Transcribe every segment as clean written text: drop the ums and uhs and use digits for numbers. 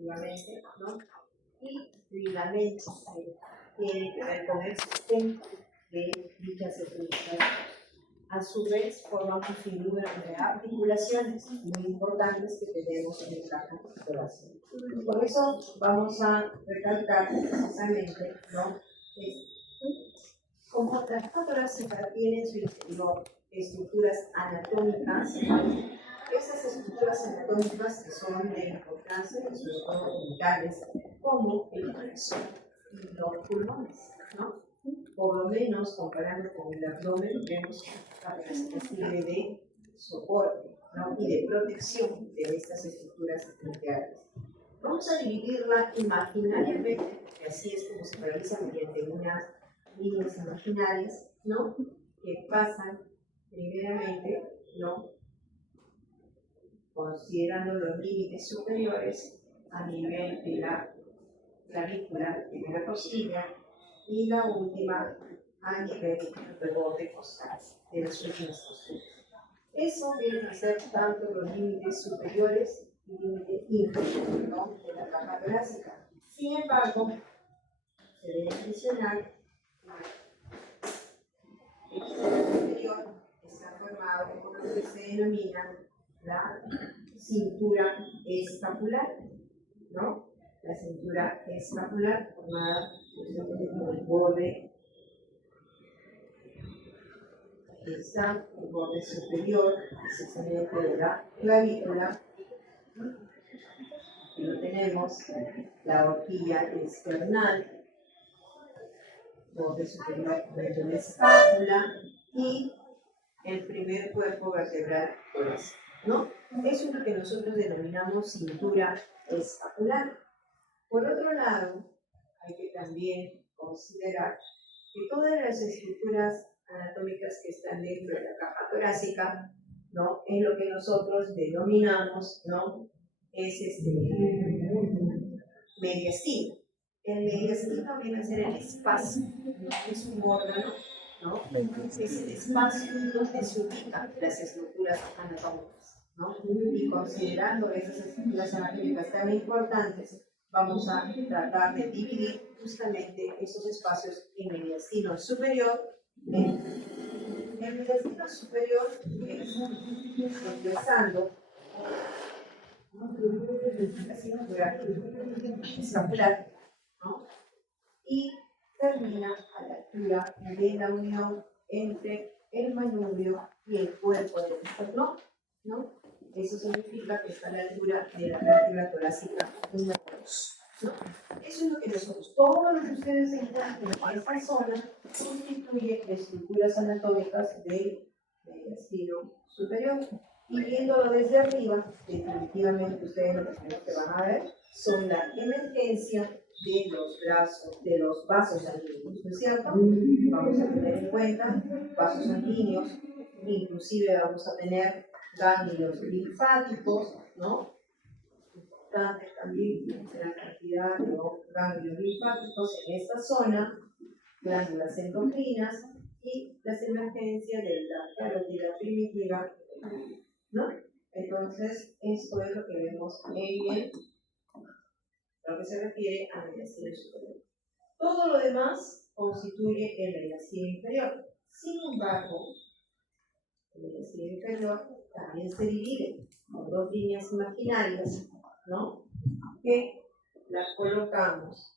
respectivamente, ¿no? Y ligamentos que tienen que ver con el sustento de dichas estructuras. A su vez, formamos un número de articulaciones muy importantes que tenemos en el trabajo torácico. Por eso vamos a recalcar precisamente, ¿no? Como la caja torácica tiene en su interior estructuras anatómicas, esas estructuras anatómicas que son de importancia, que son vitales, como el corazón y los pulmones, ¿no? Por lo menos comparando con el abdomen, vemos que apenas sirve de soporte, ¿no? Y de protección de estas estructuras nucleares. Vamos a dividirla imaginariamente, que así es como se realiza mediante unas líneas imaginarias, ¿no? Que pasan primeramente, ¿no? Considerando los límites superiores a nivel de la clavícula, primera costilla, y la última a nivel del borde costal, de las últimas costillas. Eso viene a ser tanto los límites superiores y límites inferiores, ¿no? De la caja torácica. Sin embargo, se debe mencionar que el límite superior está formado por lo que se denomina la cintura escapular, ¿no? La cintura escapular formada por el borde. Aquí está el borde superior, precisamente de la clavícula. Aquí lo tenemos, la horquilla esternal, borde superior de la escápula y el primer cuerpo vertebral torácico, ¿no? Eso es lo que nosotros denominamos cintura escapular. Por otro lado, hay que también considerar que todas las estructuras anatómicas que están dentro de la caja torácica, ¿no? Es lo que nosotros denominamos, ¿no? Es mediastino. El mediastino viene a ser el espacio, no es un órgano, ¿no? Es el espacio donde se ubican las estructuras anatómicas, ¿no? Y considerando esas estructuras anatómicas tan importantes, vamos a tratar de dividir justamente esos espacios en mediastino superior. El mediastino superior es empezando la cintura escapular, ¿no? Y termina a la altura de la unión entre el manubrio y el cuerpo del esternón, ¿no? Eso significa que está a la altura de la vértebra torácica número 2, ¿no? Eso es lo que nosotros, todo lo que ustedes encuentren en esta zona constituye estructuras anatómicas del mediastino superior. Y viéndolo desde arriba, definitivamente ustedes lo que van a ver son la emergencia de los vasos sanguíneos, ¿no es cierto? Vamos a tener en cuenta vasos sanguíneos, inclusive vamos a tener ganglios linfáticos, ¿no? Importante también la cantidad de ganglios linfáticos en esta zona, glándulas endocrinas y las emergencias de la carótida primitiva, ¿no? Entonces, esto es lo que vemos en lo que se refiere al mediastino superior. Todo lo demás constituye el mediastino inferior. Sin embargo, el mediastino inferior también se divide en dos líneas imaginarias, ¿no? Que las colocamos.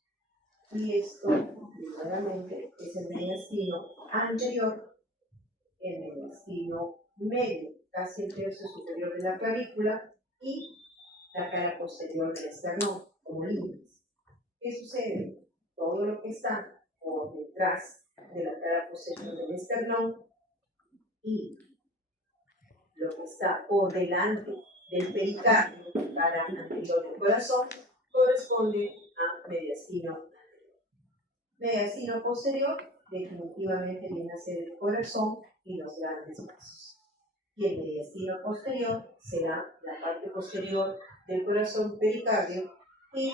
Y esto, primeramente, es el mediastino anterior, el mediastino medio, casi el tercio superior de la clavícula, y la cara posterior del esternón, como líneas. ¿Qué sucede? Todo lo que está por detrás de la cara posterior del esternón y lo que está por delante del pericardio, cara anterior del corazón, corresponde a mediastino. Mediastino posterior definitivamente viene a ser el corazón y los grandes vasos. Y el mediastino posterior será la parte posterior del corazón pericardio y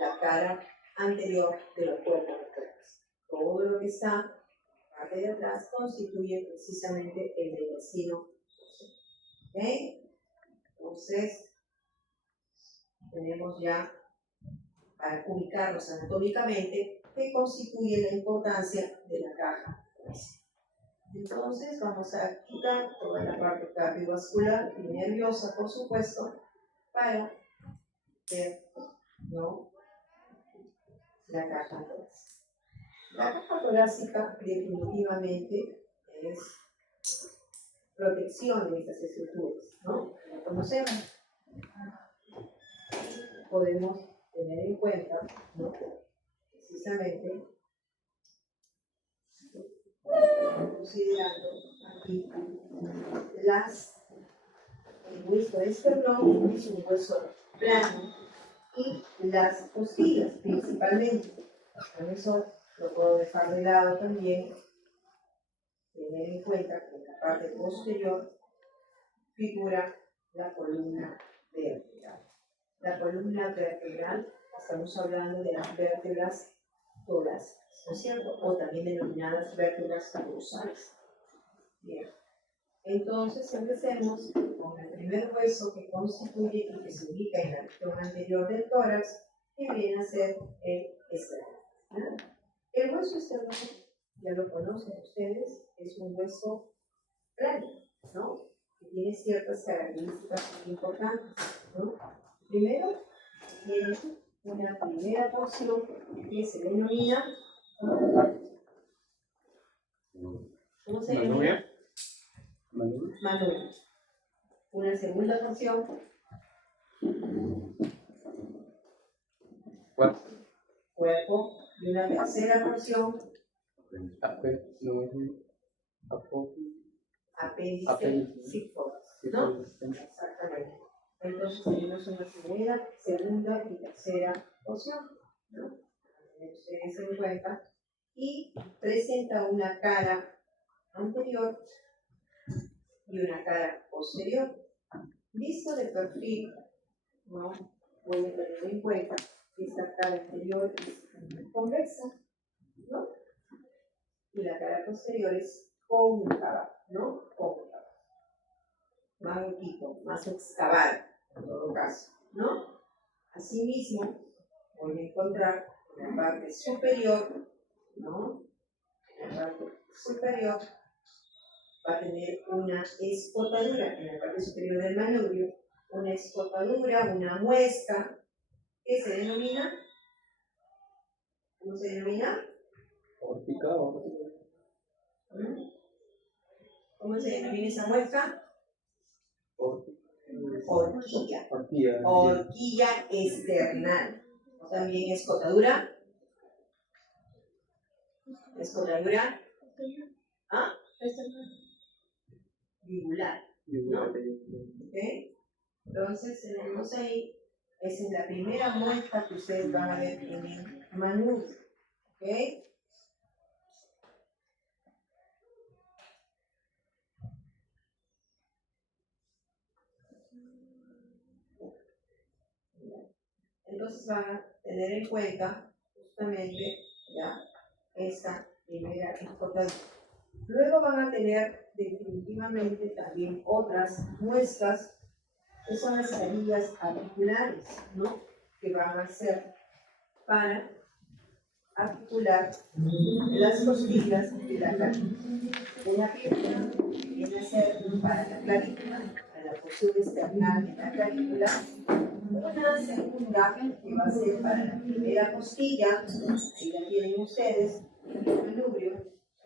la cara anterior de los cuerpos vertebrales. Todo lo que está en la parte de atrás constituye precisamente el mediastino posterior. ¿Ok? Entonces, tenemos ya para ubicarlos anatómicamente, que constituye la importancia de la caja torácica. Entonces vamos a quitar toda la parte cardiovascular y nerviosa, por supuesto, para ver, ¿no?, la caja torácica. La caja torácica definitivamente es protección de estas estructuras, ¿no? Como conocemos, podemos tener en cuenta, ¿no?, precisamente, considerando aquí el hueso esternón es un hueso plano y las costillas principalmente. Por eso lo puedo dejar de lado también, tener en cuenta que en la parte posterior figura la columna vertebral. La columna vertebral, estamos hablando de las vértebras torácicas, ¿no es cierto? O también denominadas vértebras dorsales. Bien. Entonces empecemos con el primer hueso que constituye y que se ubica en la región anterior del tórax, que viene a ser el esternón. El hueso esternón, ya lo conocen ustedes, es un hueso plano, ¿no?, que tiene ciertas características importantes, ¿no? Primero, tiene una primera porción que se denomina, ¿cómo se denomina? Manubrio. Una segunda porción, cuerpo, y una tercera porción, apéndice síforas, ¿no? Exactamente. Entonces tenemos una primera, segunda y tercera porción, ¿no? Ustedes en cuenta, y presenta una cara anterior y una cara posterior. Visto de perfil, ¿no?, voy a tener en cuenta que esta cara anterior es convexa, ¿no?, y la cara posterior es cóncava, ¿no? Cóncava. Más un poquito, más excavada, en todo caso, ¿no? Asimismo, voy a encontrar en la parte superior, ¿no? En la parte superior va a tener una escotadura en la parte superior del manubrio, una escotadura, una muesca, que se denomina, ¿cómo se denomina? ¿Cómo se denomina esa muesca? Horquilla. Horquilla external. También escotadura. Escotadura. ¿Ah? Ligular, ¿no? ¿Okay? Entonces tenemos ahí, esa es la primera muestra que ustedes van a ver en el manubrio. ¿Ok? Entonces van a tener en cuenta justamente ya esta primera escotadura. Luego van a tener definitivamente también otras muestras que son las carillas articulares, ¿no?, que van a ser para articular las costillas y la clavícula. Una pierna viene a ser para la clavícula, para la porción external de la clavícula. Una segunda que va a ser para la primera costilla, ahí la tienen ustedes, el manubrio,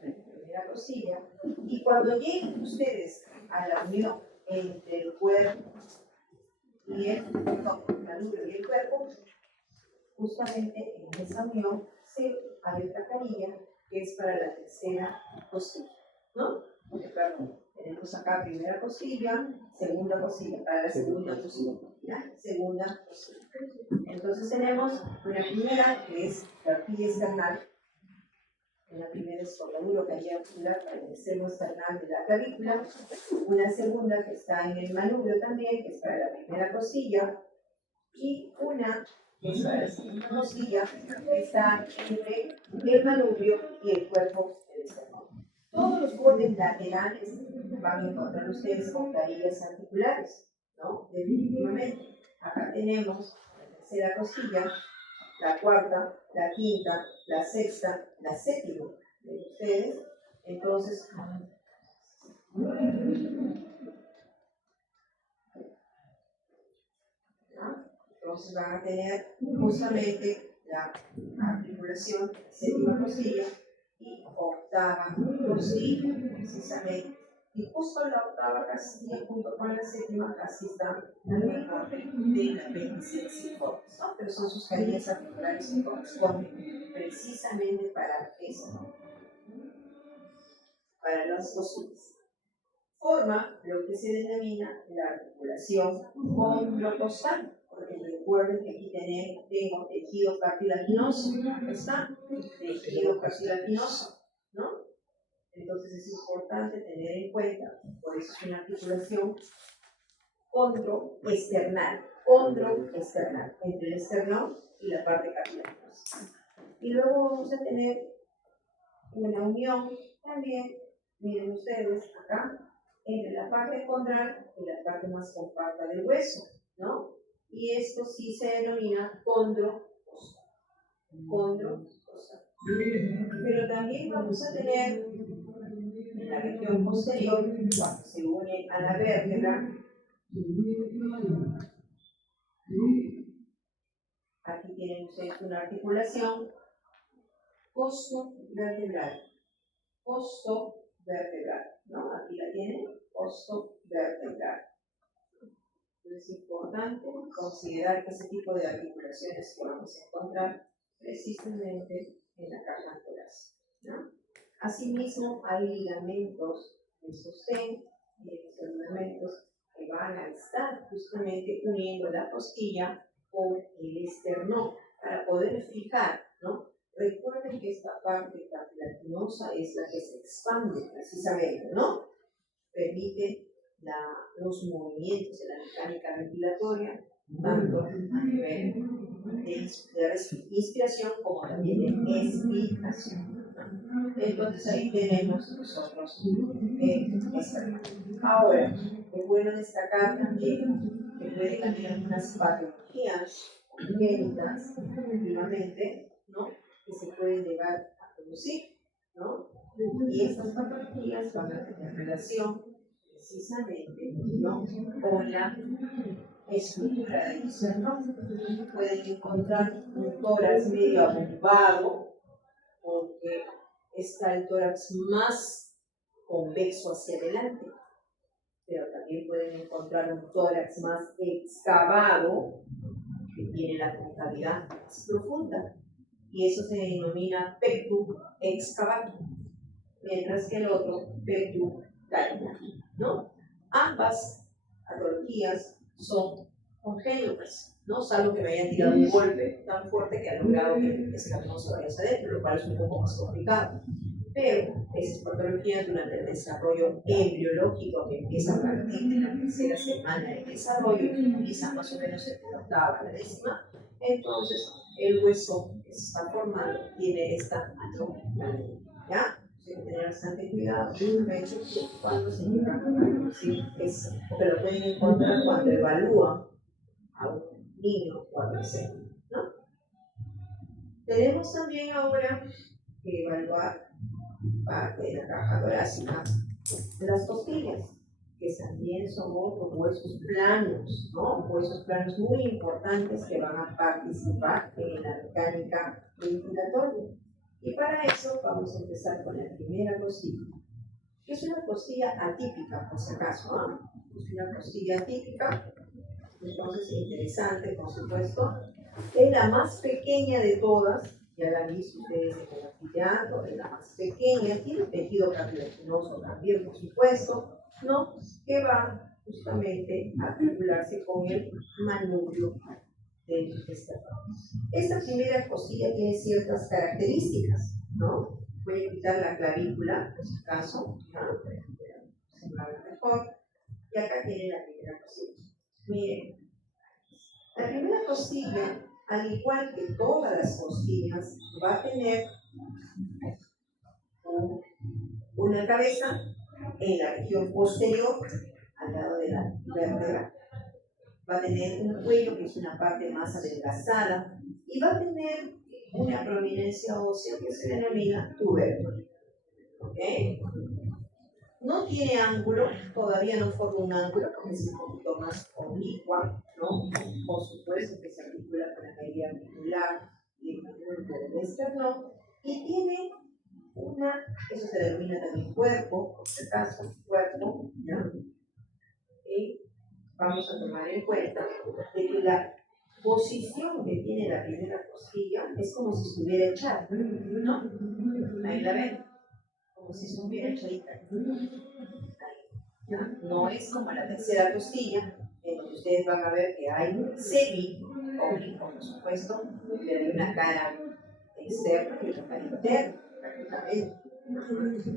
la primera costilla. Y cuando lleguen ustedes a la unión entre el cuerpo y el manubrio y el cuerpo, justamente en esa unión hay otra carilla que es para la tercera costilla, ¿no? Perdón, tenemos acá primera costilla, segunda costilla, para la segunda costilla, ¿ya? Segunda costilla. Entonces tenemos una primera que es la horquilla external, una primera escotadura o carilla articular para el extremo external de la clavícula, una segunda que está en el manubrio también, que es para la primera costilla, y una que es para la segunda costilla, que está entre el manubrio y el cuerpo del esternón. Todos los bordes laterales van a encontrar ustedes con carillas articulares, ¿no? Definitivamente. Acá tenemos la tercera costilla, la cuarta, la quinta, la sexta, la séptima de ustedes. Entonces, entonces van a tener justamente la articulación séptima costilla y octava costilla, precisamente. Y justo la octava costilla junto con la séptima casi está en el orden de la apéndice, ¿no? Pero son sus carillas articulares que corresponden precisamente para eso, para las costillas. Forma lo que se denomina la articulación condrocostal, porque recuerden que aquí tengo tejido cartilaginoso, ¿está? Tejido cartilaginoso, ¿no? Entonces es importante tener en cuenta, por eso es una articulación condroesternal, entre el esternón y la parte cartilaginosa. Y luego vamos a tener una unión también, miren ustedes acá, entre la parte condral y la parte más compacta del hueso, ¿no? Y esto sí se denomina condrocostal. Pero también vamos a tener en la región posterior, cuando se une a la vértebra, aquí tienen ustedes una articulación costovertebral, ¿no? Aquí la tienen, costovertebral. Entonces es importante considerar que ese tipo de articulaciones que vamos a encontrar precisamente en la caja torácica, ¿no? Asimismo, hay ligamentos de sostén y estos ligamentos que van a estar justamente uniendo la costilla con el esternón para poder fijar, ¿no? Recuerden que esta parte cartilaginosa es la que se expande precisamente, ¿no? Permite los movimientos de la mecánica ventilatoria, tanto a nivel de inspiración como también de expiración. Entonces ahí tenemos nosotros esta parte. Ahora, es bueno destacar también que puede haber algunas patologías congénitas, efectivamente, ¿no? Que se pueden llegar a producir, ¿no? Y estas patologías van a tener relación precisamente, ¿no? Con la estructura del esternón. Pueden encontrar un tórax medio abombado, porque está el tórax más convexo hacia adelante, pero también pueden encontrar un tórax más excavado, que tiene la concavidad más profunda, y eso se denomina pectum excavatum, mientras que el otro pectum catenatum, ¿no? Ambas patologías son congénitas, ¿no? Salvo que me hayan tirado un golpe tan fuerte que ha logrado que el escápulo se vaya hacia adentro, lo cual es un poco más complicado. Pero esas patologías durante el desarrollo embriológico, que empieza a partir de la tercera semana de desarrollo y finaliza más o menos en la octava, la décima, entonces el hueso que se está formando tiene esta atrofia, ¿ya? Hay que tener bastante cuidado, cuando se llega a producir eso, porque lo pueden encontrar cuando evalúan a un niño o adolescente, ¿no? Tenemos también ahora que evaluar parte de la caja torácica, las costillas, que también son otros huesos planos, ¿no? Huesos planos muy importantes que van a participar en la mecánica ventilatoria. Y para eso vamos a empezar con la primera costilla, que es una costilla atípica, por si acaso, ¿no? Es una costilla atípica, entonces interesante, por supuesto. Es la más pequeña de todas, ya la han visto ustedes en el anfiteatro, es la más pequeña, tiene tejido cartilaginoso también, por supuesto, ¿no? Que va justamente a articularse con el manubrio del esternón. Esta primera costilla tiene ciertas características, ¿no? Voy a quitar la clavícula, por si acaso, ¿no? Se va a ver mejor. Y acá tiene la primera costilla. Miren, la primera costilla, al igual que todas las costillas, va a tener una cabeza en la región posterior, al lado de la vértebra. Va a tener un cuello que es una parte más adelgazada y va a tener una prominencia ósea que se denomina tubérculo. ¿Ok? No tiene ángulo, todavía no forma un ángulo, porque es un poquito más oblicua, ¿no? Por supuesto que se articula con la caída articular y el movimiento del esternón, y tiene eso se denomina también cuerpo, por si acaso, cuerpo, ¿ya? Y vamos a tomar en cuenta de que la posición que tiene la primera costilla es como si estuviera echada, ¿no? Ahí la ven, como si estuviera echadita. ¿Ya? No es como la tercera costilla, en donde ustedes van a ver que hay semi-oblicuo, por supuesto, pero hay una cara externa y otra cara interna, prácticamente.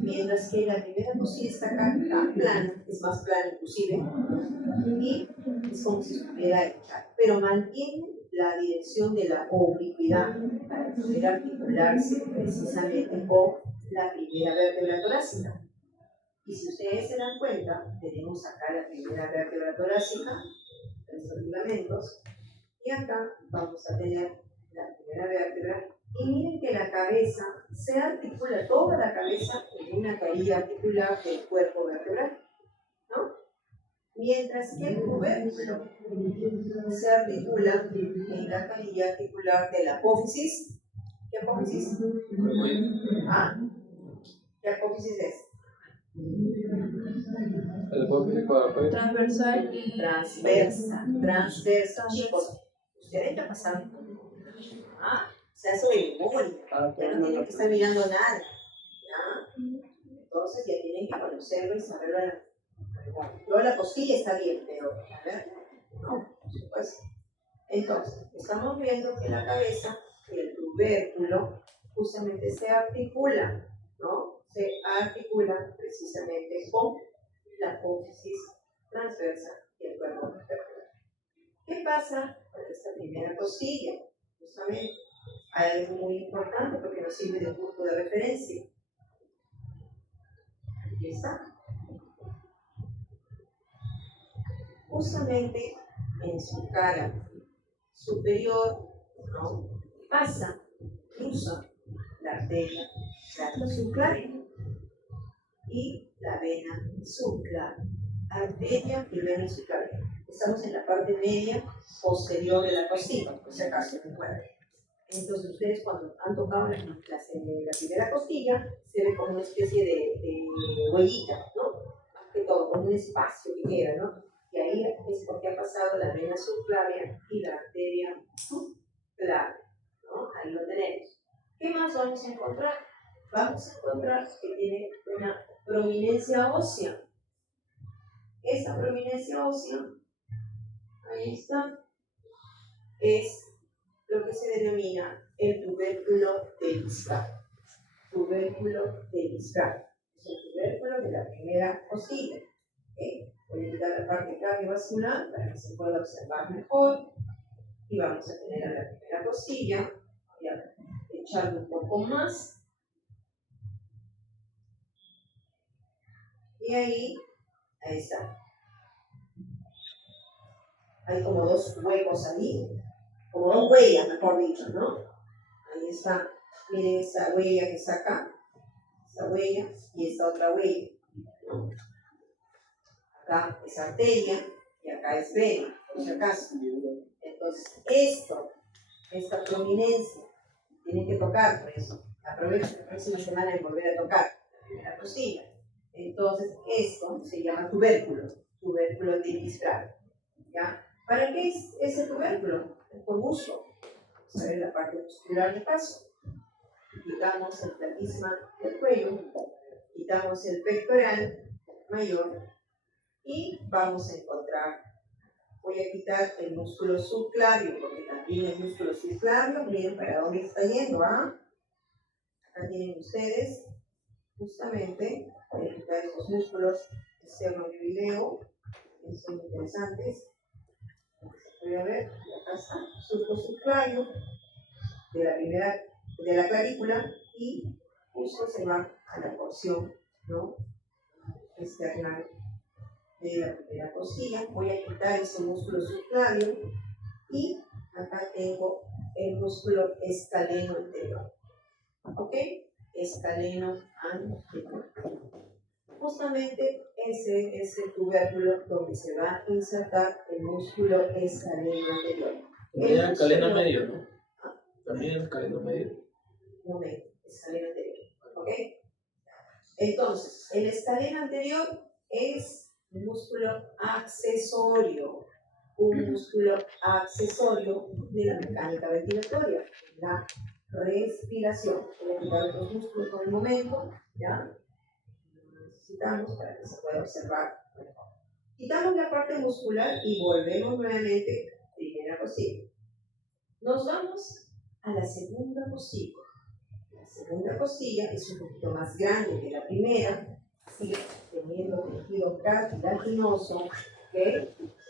Mientras que la primera costilla está acá tan plana, es más plana inclusive, y es como si estuviera echada, pero mantiene la dirección de la oblicuidad para poder articularse precisamente con la primera vértebra torácica. Y si ustedes se dan cuenta, tenemos acá la primera vértebra torácica, estos ligamentos, y acá vamos a tener la primera vértebra. Y miren que la cabeza se articula, toda la cabeza, en una caída articular del cuerpo vertebral, ¿no? Mientras que el tubérculo se articula en la caída articular de la apófisis. ¿Qué apófisis? ¿Ah? ¿Qué apófisis es? Transversal y transversa. Chicos, ustedes ya pasaron. Se hace de memoria. Ya no tienen que estar mirando nada. ¿Ya? Entonces ya tienen que conocerlo y saberlo. Yo la costilla está bien, pero a ver, no, por supuesto. Entonces, estamos viendo que la cabeza, el tubérculo, justamente se articula, ¿no? Se articula precisamente con la apófisis transversa y el cuerpo vertebral. ¿Qué pasa con esta primera costilla? Justamente hay algo muy importante porque nos sirve de punto de referencia. Aquí está. Justamente en su cara superior, ¿no? Pasa, cruza la arteria subclaviana y la vena subclaviana. Arteria y vena subclaviana. Estamos en la parte media posterior de la costilla, por si acaso no puede. Entonces ustedes cuando han tocado la primera costilla, se ve como una especie de huellita, ¿no? Más que todo, como un espacio que queda, ¿no? Y ahí es porque ha pasado la vena subclavia y la arteria subclavia, ¿no? Ahí lo tenemos. ¿Qué más vamos a encontrar? Vamos a encontrar que tiene una prominencia ósea. Esa prominencia ósea, ahí está, es lo que se denomina el tubérculo de Biscay. Tubérculo de Biscay. Es el tubérculo de la primera costilla. ¿Okay? Voy a quitar la parte cardiovascular para que se pueda observar mejor. Y vamos a tener a la primera costilla. Voy a echarle un poco más. Y ahí está. Hay como dos huecos ahí, como dos huellas, mejor dicho, ¿no? Ahí está. Miren esta huella que está acá. Esta huella y esta otra huella, ¿no? Acá es arteria y acá es vena, por si acaso. Entonces, esta prominencia, tienen que tocar por eso. Aprovechen la próxima semana en volver a tocar la costilla. Entonces, esto se llama tubérculo de Biscay. ¿Ya? ¿Para qué es ese tubérculo? Por uso. Vamos a ver la parte muscular del paso. Quitamos el platisma del cuello, quitamos el pectoral mayor y vamos a encontrar, voy a quitar el músculo subclavio, porque también el músculo subclavio, miren para dónde está yendo, ¿ah? Acá tienen ustedes, justamente, voy a quitar estos músculos esternocleidomastoideo, que son interesantes. Voy a ver, acá está, surco subclavio de la clavícula y justo se va a la porción, ¿no? Externa de la primera costilla. Voy a quitar ese músculo subclavio y acá tengo el músculo escaleno anterior. ¿Ok? Escaleno anterior. Justamente ese es el tubérculo donde se va a insertar el músculo escaleno anterior. También el escaleno medio, ¿no? También el escaleno medio. Momento, escaleno anterior. ¿Ok? Entonces, el escaleno anterior es un músculo accesorio. Un músculo accesorio de la mecánica ventilatoria, la respiración. Voy a quitar otros músculos por el momento, ¿ya? Necesitamos para que se pueda observar mejor. Quitamos la parte muscular y volvemos nuevamente, primera costilla. Nos vamos a la segunda costilla. La segunda costilla es un poquito más grande que la primera, sigue teniendo tejido cartilaginoso, ¿ok?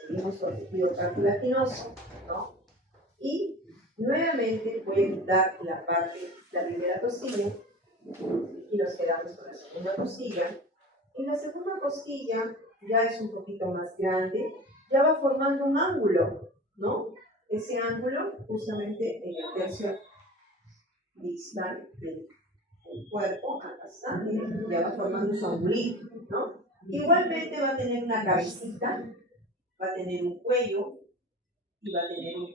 Seguimos con tejido cartilaginoso, ¿no? Y nuevamente voy a quitar la primera costilla y nos quedamos con la segunda costilla. Y la segunda costilla ya es un poquito más grande, ya va formando un ángulo, ¿no? Ese ángulo justamente en el tercio distal del cuerpo, acá está, miren, ya va formando su angulito, ¿no? Igualmente va a tener una cabecita, va a tener un cuello y va a tener un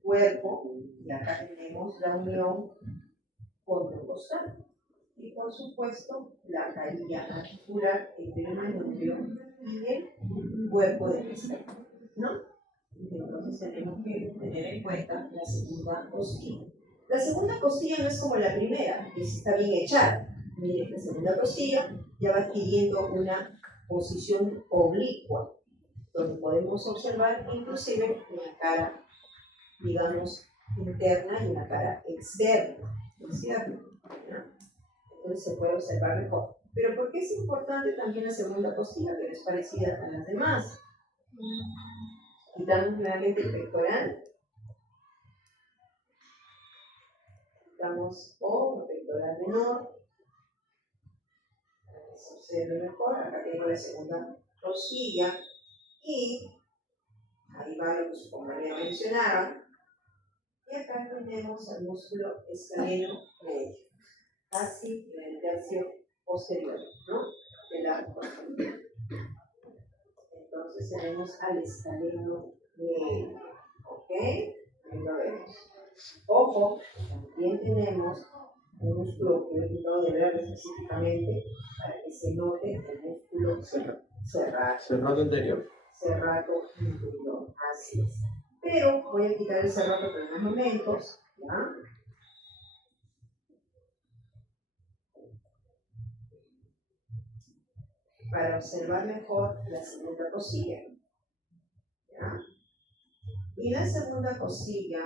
cuerpo, y acá tenemos la unión contro-costal. Y por supuesto, la caída articular entre el manubrio y el cuerpo del pescado, ¿no? Entonces tenemos que tener en cuenta la segunda costilla. La segunda costilla no es como la primera, que está bien echada. Miren, la segunda costilla ya va adquiriendo una posición oblicua, donde podemos observar inclusive una cara, digamos, interna y una cara externa, ¿no es cierto? ¿No? Entonces se puede observar mejor. Pero ¿por qué es importante también la segunda costilla, que es parecida a las demás? Quitamos nuevamente el pectoral. Quitamos el pectoral menor. Para que se observe mejor. Acá tengo la segunda costilla. Y ahí va lo que su compañero mencionaba. Y acá tenemos el músculo escaleno medio, casi en el tercio posterior, ¿no? De la costilla. Entonces tenemos al escaleno medio, ¿ok? Ahí lo vemos. Ojo, también tenemos un músculo que he tratado de ver específicamente para que se note el músculo cerrado. Cerrado anterior. Cerrado interior, así es. Pero voy a quitar el cerrado por unos momentos, ¿ya? Para observar mejor la segunda costilla, ¿ya? Y la segunda costilla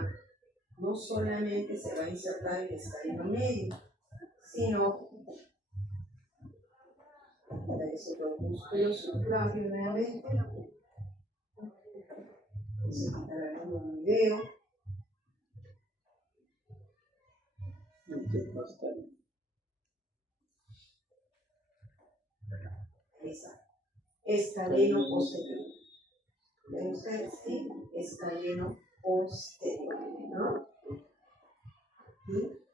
no solamente se va a insertar el escaleno medio, sino aparece los músculos subclavios nuevamente. Vamos a quitar un video. Ahí está. Escaleno posterior. ¿Ven ustedes? Sí, escaleno posterior, ¿no? Y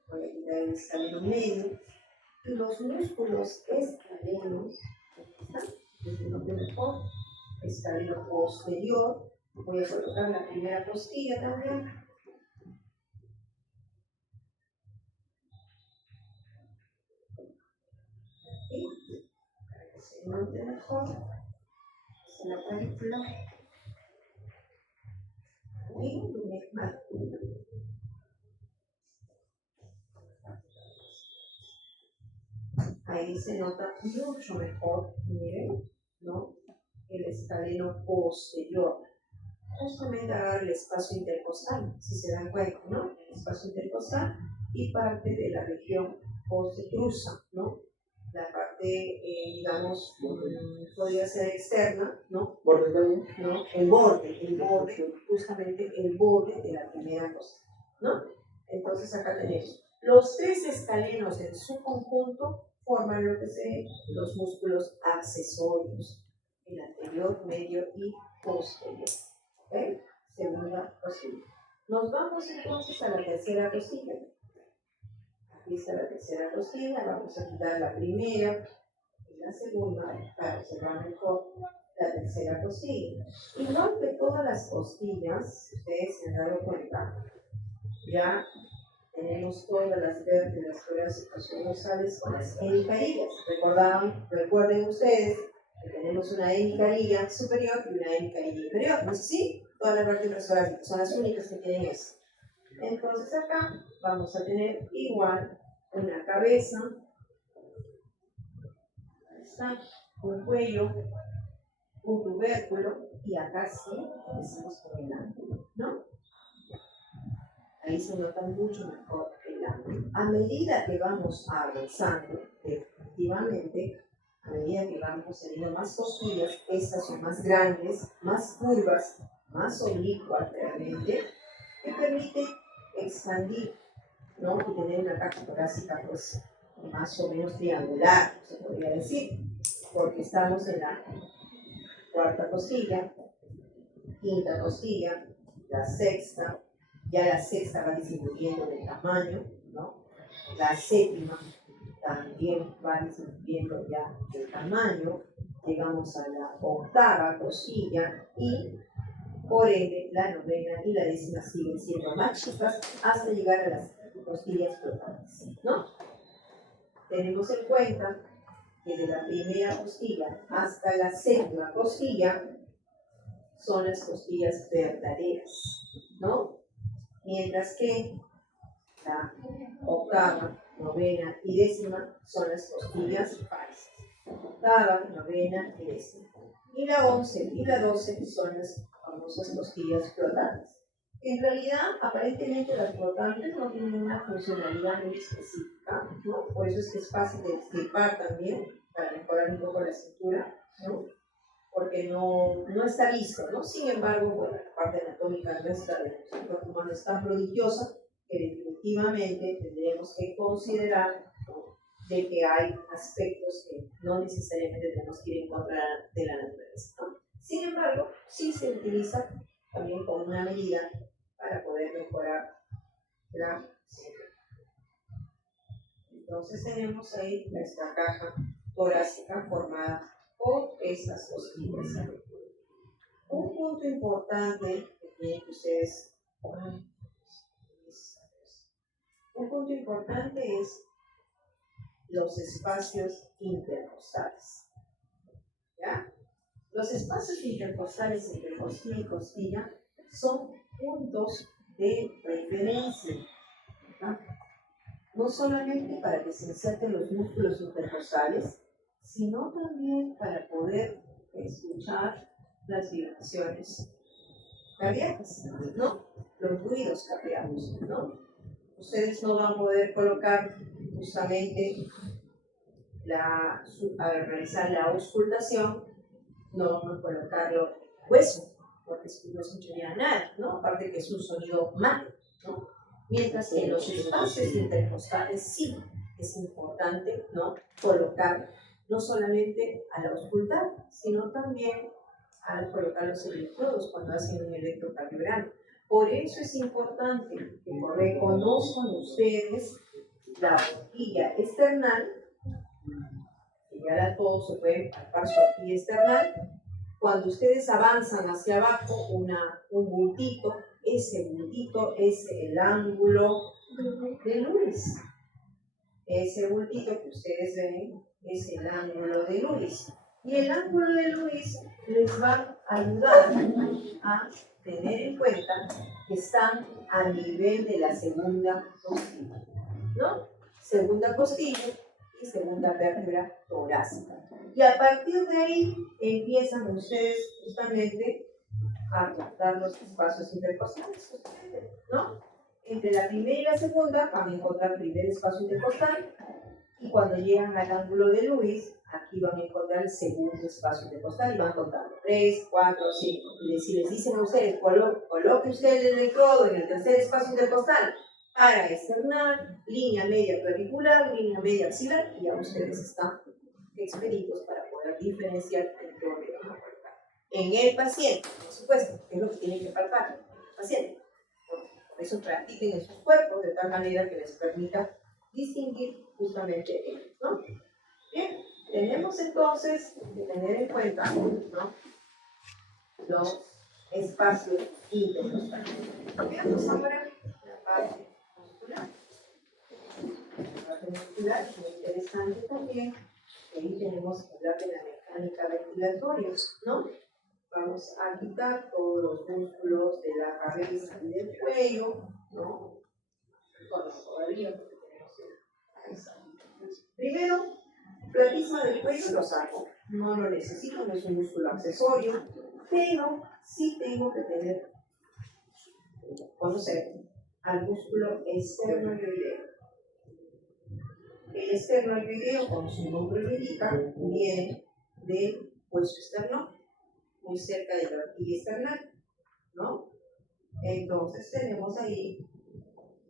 voy a quitar el escaleno medio. Y los músculos escalenos, desde donde mejor, escaleno posterior. Voy a colocar la primera costilla también. Y para que se note mejor, es la película. Y ahí se nota mucho mejor, miren, ¿no? El escaleno posterior. Justamente agarra el espacio intercostal, si se dan cuenta, ¿no? El espacio intercostal y parte de la región cruza, ¿no? La parte, digamos, podría ser externa, ¿no? ¿Borde también? ¿No? El borde, justamente el borde de la primera costa, ¿no? Entonces acá tenemos los tres escalenos en su conjunto forman lo que se los músculos accesorios, el anterior, medio y posterior. ¿Ok? Segunda costilla. Nos vamos entonces a la tercera costilla. Aquí está la tercera costilla, vamos a quitar la primera y la segunda para observar mejor la tercera costilla. Igual que todas las costillas, ustedes se han dado cuenta, ya tenemos todas las vértebras torácicas universales con las hemicarillas. Recuerden ustedes que tenemos una hemicarilla superior y una hemicarilla inferior, ¿no es así? Todas las vértebras torácicas son las únicas que tienen eso. Entonces acá vamos a tener igual una cabeza, ahí está, un cuello, un tubérculo y acá sí empezamos con el ángulo, ¿no? Ahí se nota mucho mejor el ángulo. A medida que vamos avanzando, efectivamente, a medida que vamos teniendo más costillas, estas son más grandes, más curvas, más oblicuas realmente, que permite expandir, ¿no? Y tener una caja torácica pues más o menos triangular, se podría decir, porque estamos en la cuarta costilla, quinta costilla, la sexta, ya la sexta va disminuyendo de tamaño, ¿no? La séptima también va disminuyendo ya de tamaño, llegamos a la octava costilla y por ende la novena y la décima siguen siendo más chicas hasta llegar a las costillas flotantes, ¿no? Tenemos en cuenta que de la primera costilla hasta la séptima costilla son las costillas verdaderas, ¿no? Mientras que la octava, novena y décima son las costillas falsas. Octava, novena y décima. Y la 11 y la 12 son las famosas costillas flotantes. En realidad, aparentemente las flotantes no tienen una funcionalidad muy específica, ¿no? Por eso es que es fácil de extirpar también, para mejorar un poco la estructura, ¿no? Porque no está visto, ¿no? Sin embargo, bueno, la parte anatómica nuestra de nuestro cuerpo humano es tan prodigiosa que definitivamente tendremos que considerar, ¿no?, de que hay aspectos que no necesariamente tenemos que ir en contra de la naturaleza, ¿no? Sin embargo, sí se utiliza también como una medida para poder mejorar la salud. Entonces tenemos ahí nuestra caja torácica formada por estas costillas. Un punto importante que tienen que ustedes, un punto importante es los espacios intercostales. ¿Ya? Los espacios intercostales entre costilla y costilla son puntos de referencia, ¿ya? No solamente para que se inserten los músculos intercostales, sino también para poder escuchar las vibraciones cardíacas, ¿no? Los ruidos cardíacos, ¿no? Ustedes no van a poder colocar justamente realizar la auscultación, no vamos a colocarlo hueso, porque no escucharía nada, ¿no? Aparte que es un sonido mate, ¿no? Mientras que en los espacios intercostales sí es importante, ¿no?, colocar no solamente al auscultar, sino también al colocar los electrodos cuando hacen un electrocardiograma. Por eso es importante que reconozcan ustedes la horquilla external, que ya todos se pueden palpar su horquilla external. Cuando ustedes avanzan hacia abajo, un bultito, ese bultito es el ángulo de Lewis. Ese bultito que ustedes ven es el ángulo de Lewis. Y el ángulo de Lewis les va a ayudar a tener en cuenta que están a nivel de la segunda costilla, ¿no? Segunda costilla y segunda vértebra torácica. Y a partir de ahí empiezan ustedes justamente a cortar los espacios intercostales, ¿no? Entre la primera y la segunda van a encontrar el primer espacio intercostal, y cuando llegan al ángulo de Lewis, aquí van a encontrar el segundo espacio intercostal y van contando 3, 4, 5. Y si les dicen a ustedes, coloque usted el electrodo en el tercer espacio intercostal para externar, línea media clavicular, línea media axilar, y ya ustedes están expeditos para poder diferenciar entre dónde van a colocar. En el paciente, por supuesto, es lo que tienen que palpar el paciente. Por eso practiquen en sus cuerpos de tal manera que les permita distinguir justamente ellos, ¿no? Bien, tenemos entonces que tener en cuenta, ¿no?, los espacios íntegros. Veamos ahora la parte muscular. La parte muscular es muy interesante también. Ahí tenemos que hablar de la mecánica ventilatoria, ¿no? Vamos a quitar todos los músculos de la cabeza y del cuello, ¿no? Bueno, todavía porque tenemos la cabeza. Primero, platisma del cuello lo saco. No lo necesito, no es un músculo accesorio, pero sí tengo que conocer al músculo esternoideo. El esternoideo, como su nombre lo indica, viene del hueso externo, muy cerca de la horquilla esternal, ¿no? Entonces tenemos ahí,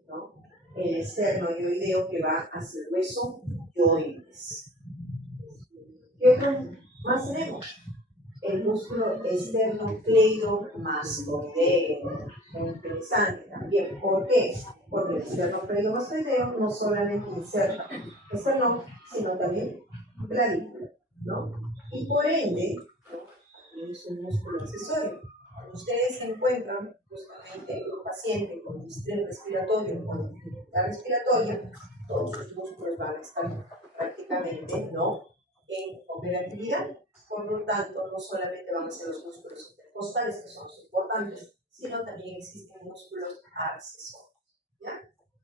¿no?, el esternoideo que va hacia el hueso yoides. ¿Qué otro más tenemos? El músculo esternocleidomastoideo. Muy interesante también. ¿Por qué? Porque el esternocleidomastoideo no solamente inserta esternón, sino también clavícula, ¿no? Y por ende, ¿no?, es un músculo accesorio. Cuando ustedes encuentran justamente un paciente con distrés respiratorio o con dificultad respiratoria, todos sus músculos van a estar prácticamente, ¿no?, en operatividad. Por lo tanto, no solamente van a ser los músculos intercostales, que son los importantes, sino también existen músculos accesorios, ¿ya?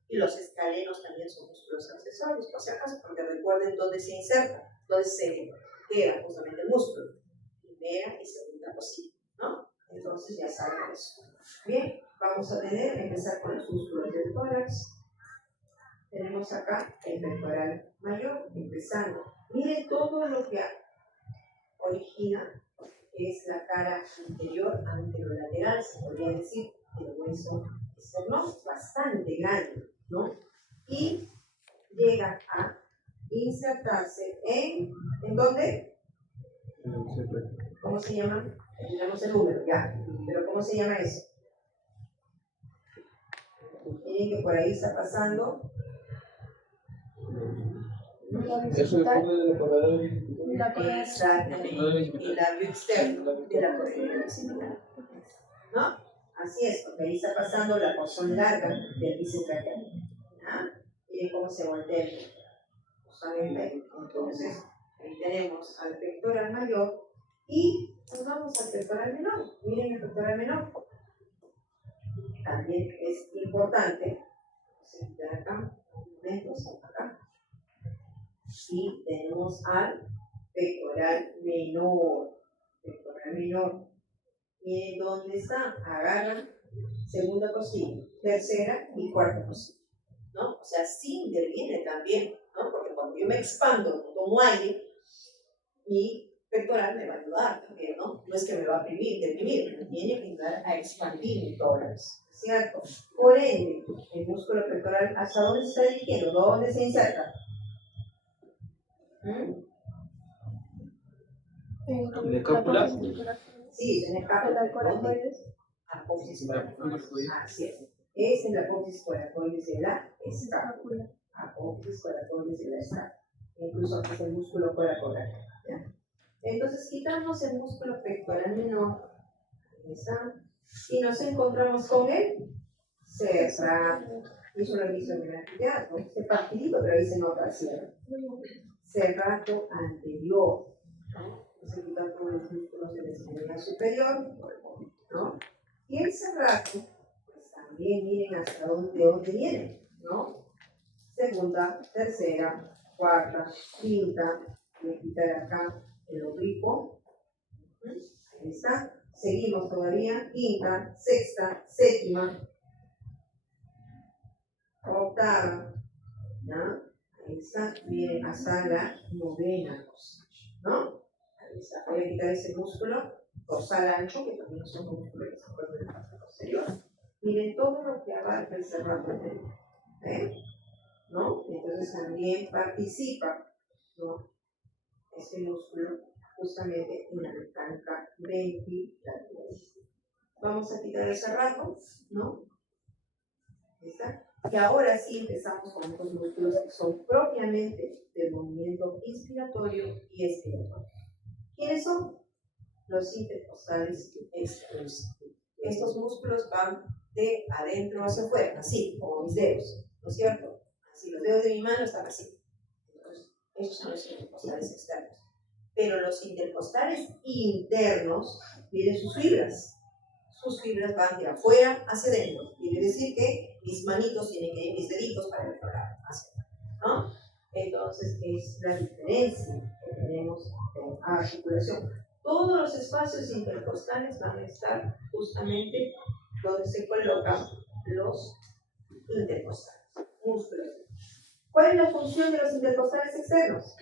Y los escalenos también son músculos accesorios, por si acaso, porque recuerden dónde se inserta, dónde se queda justamente el músculo. Primera y segunda cosilla, ¿no? Entonces ya saben eso. Bien, vamos a empezar con los músculos del tórax. Tenemos acá el pectoral mayor, empezando. Miren todo lo que origina, que es la cara interior anterolateral, se podría decir, del hueso externo, bastante grande, ¿no? Y llega a insertarse ¿en dónde? ¿Cómo se llama? Tenemos el número, ya, pero ¿cómo se llama eso? Miren que por ahí está pasando. Eso depende de la correa. Exactamente, el labio externo de la correa occipital, ¿no? Así es, porque ahí está pasando la porción larga del bíceps braquial. Miren cómo se voltea justamente. Entonces, ahí tenemos al pectoral mayor y nos vamos al pectoral menor. Miren el pectoral menor. También es importante. Vamos a quitar acá, acá. Y tenemos al pectoral menor. Pectoral menor. Miren dónde está. Agarran segunda costilla, tercera y cuarta costilla, ¿no? O sea, sí interviene también, ¿no? Porque cuando yo me expando, tomo aire, mi pectoral me va a ayudar también, ¿no? No es que me va a deprimir, me tiene que ayudar a expandir mi tórax, ¿cierto? Por ende, el músculo pectoral, ¿hasta dónde se está dirigiendo? ¿Dónde se inserta? ¿En la cápula? Sí, en la cápula. Apófisis coracoides. Así es. Es en la apófisis coracoides de la escápula. Apófisis coracoides de la escápula. Incluso aquí es el músculo coracoidal. Entonces quitamos el músculo pectoral menor. Ahí está. Y nos encontramos con el cerrato. Eso lo he visto en el antillato. Este partidito, pero ahí se nota así. Cerrato anterior. Vamos a quitar todos los músculos de la extremidad superior, ¿no? Y el cerrato, pues también miren hasta de dónde viene, ¿no? Segunda, tercera, cuarta, quinta, voy a quitar acá el oblicuo, ahí está. Seguimos todavía, quinta, sexta, séptima, octava, ¿no? Ahí está, miren hasta la novena costilla, ¿no? Ahí está. Voy a quitar ese músculo dorsal ancho, que también es un músculo que se encuentra en la parte posterior. Miren todo lo que abarca el cerrato anterior, ¿no? Entonces también participa, ¿no?, este músculo justamente en la mecánica ventilatoria. Vamos a quitar el cerrato, ¿no? Y ahora sí empezamos con estos músculos que son propiamente del movimiento inspiratorio y expiratorio. ¿Quiénes son? Los intercostales externos. Estos músculos van de adentro hacia afuera, así, como mis dedos, ¿no es cierto? Así, los dedos de mi mano están así. Entonces, estos son los intercostales externos. Pero los intercostales internos tienen sus fibras. Sus fibras van de afuera hacia adentro. Quiere decir que mis manitos tienen que ir, mis deditos para el otro lado, hacia adentro, ¿no? Entonces, es la diferencia que tenemos en articulación. Todos los espacios intercostales van a estar justamente donde se colocan los intercostales, músculos. ¿Cuál es la función de los intercostales externos?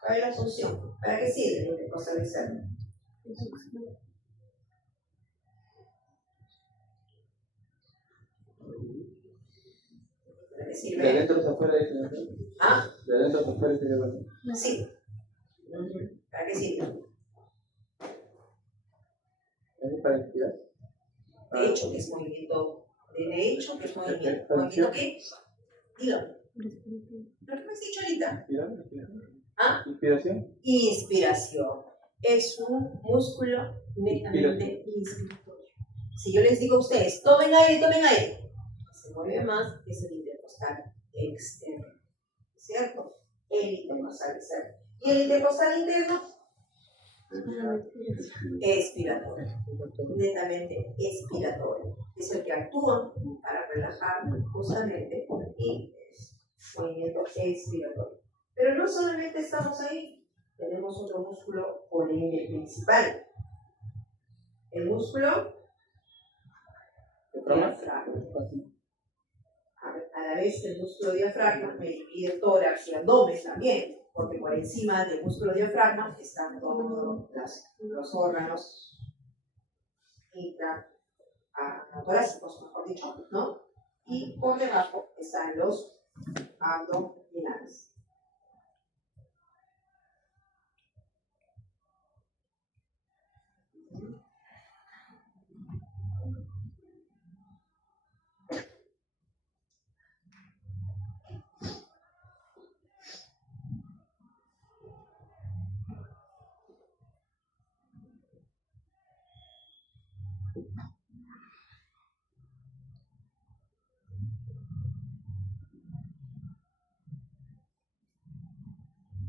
¿Cuál es la función? ¿Para qué sirve el intercostal externo? ¿Para qué sirve? De adentro hacia afuera. ¿Ah? De adentro hacia afuera sería bueno. Sí. ¿Para qué sirve? ¿Es para inspirar? De hecho, que es movimiento. De hecho, que es movimiento. ¿Movimiento qué? Dígame. ¿Lo que me has dicho ahorita? ¿Ah? ¿Inspiración? Inspiración. Es un músculo netamente inspiratorio. Si yo les digo a ustedes, tomen aire, se mueve más, es el intercostal externo. ¿Cierto? El intercostal externo. ¿Y el intercostal interno? Expiratorio. Netamente expiratorio. Es el que actúa para relajar justamente y es movimiento expiratorio. Pero no solamente estamos ahí, tenemos otro músculo por ende principal. El músculo diafragma. A la vez el músculo diafragma me divide tórax y abdomen también, porque por encima del músculo diafragma están todos los órganos intratorácicos, mejor dicho, ¿no? Y por debajo están los abdominales.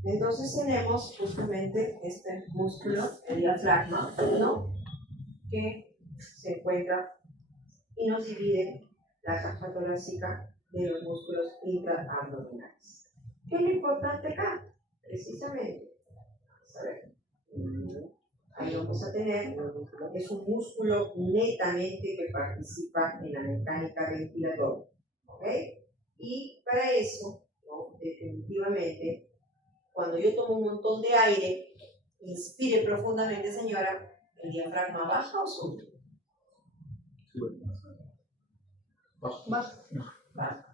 Entonces tenemos justamente este músculo, el diafragma, ¿no? Que se encuentra y nos divide la caja torácica de los músculos intraabdominales. ¿Qué es lo importante acá? Precisamente, a ver, ahí vamos a tener, es un músculo netamente que participa en la mecánica ventilatoria, ¿ok? Y para eso, ¿no? Definitivamente, cuando yo tomo un montón de aire, inspire profundamente, señora, ¿el diafragma baja o sube? Baja. Baja.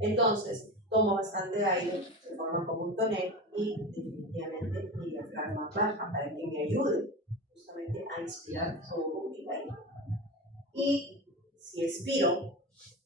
Entonces, tomo bastante aire, se forma como un tonel y definitivamente mi diafragma baja para que me ayude justamente a inspirar todo el aire. Y si expiro,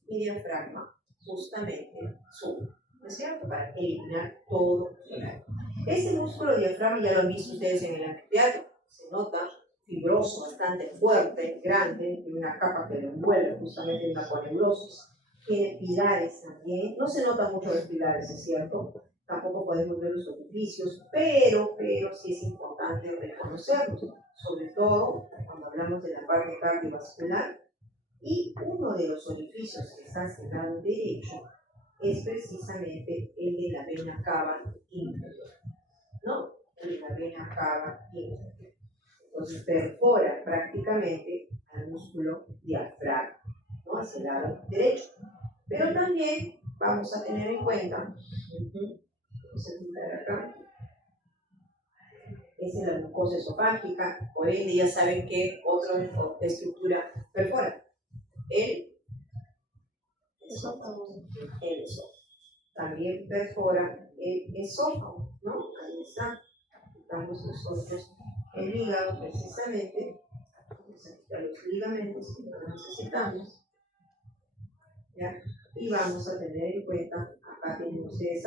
mi diafragma justamente sube, ¿no es cierto? Para eliminar todo el aire. Este músculo diafragma ya lo han visto ustedes en el anfiteatro, se nota fibroso, bastante fuerte, grande, y una capa que lo envuelve justamente en una coneurosis. Tiene pilares también, no se notan mucho los pilares, es cierto, tampoco podemos ver los orificios, pero sí es importante reconocerlos, sobre todo cuando hablamos de la parte cardiovascular. Y uno de los orificios que está hacia el lado derecho es precisamente el de la vena cava inferior, ¿no? El de la vena cava inferior. Entonces perfora prácticamente al músculo diafragma, ¿no? Hacia el lado derecho. Pero también vamos a tener en cuenta, vamos a pintar acá, es en la mucosa esofágica, por ende ya saben que otra estructura perfora. El esófago. También perfora el esófago, ¿no? Ahí está. Estamos nosotros El hígado, precisamente, necesita los ligamentos que no necesitamos, ¿ya? Y vamos a tener en cuenta, acá tienen ustedes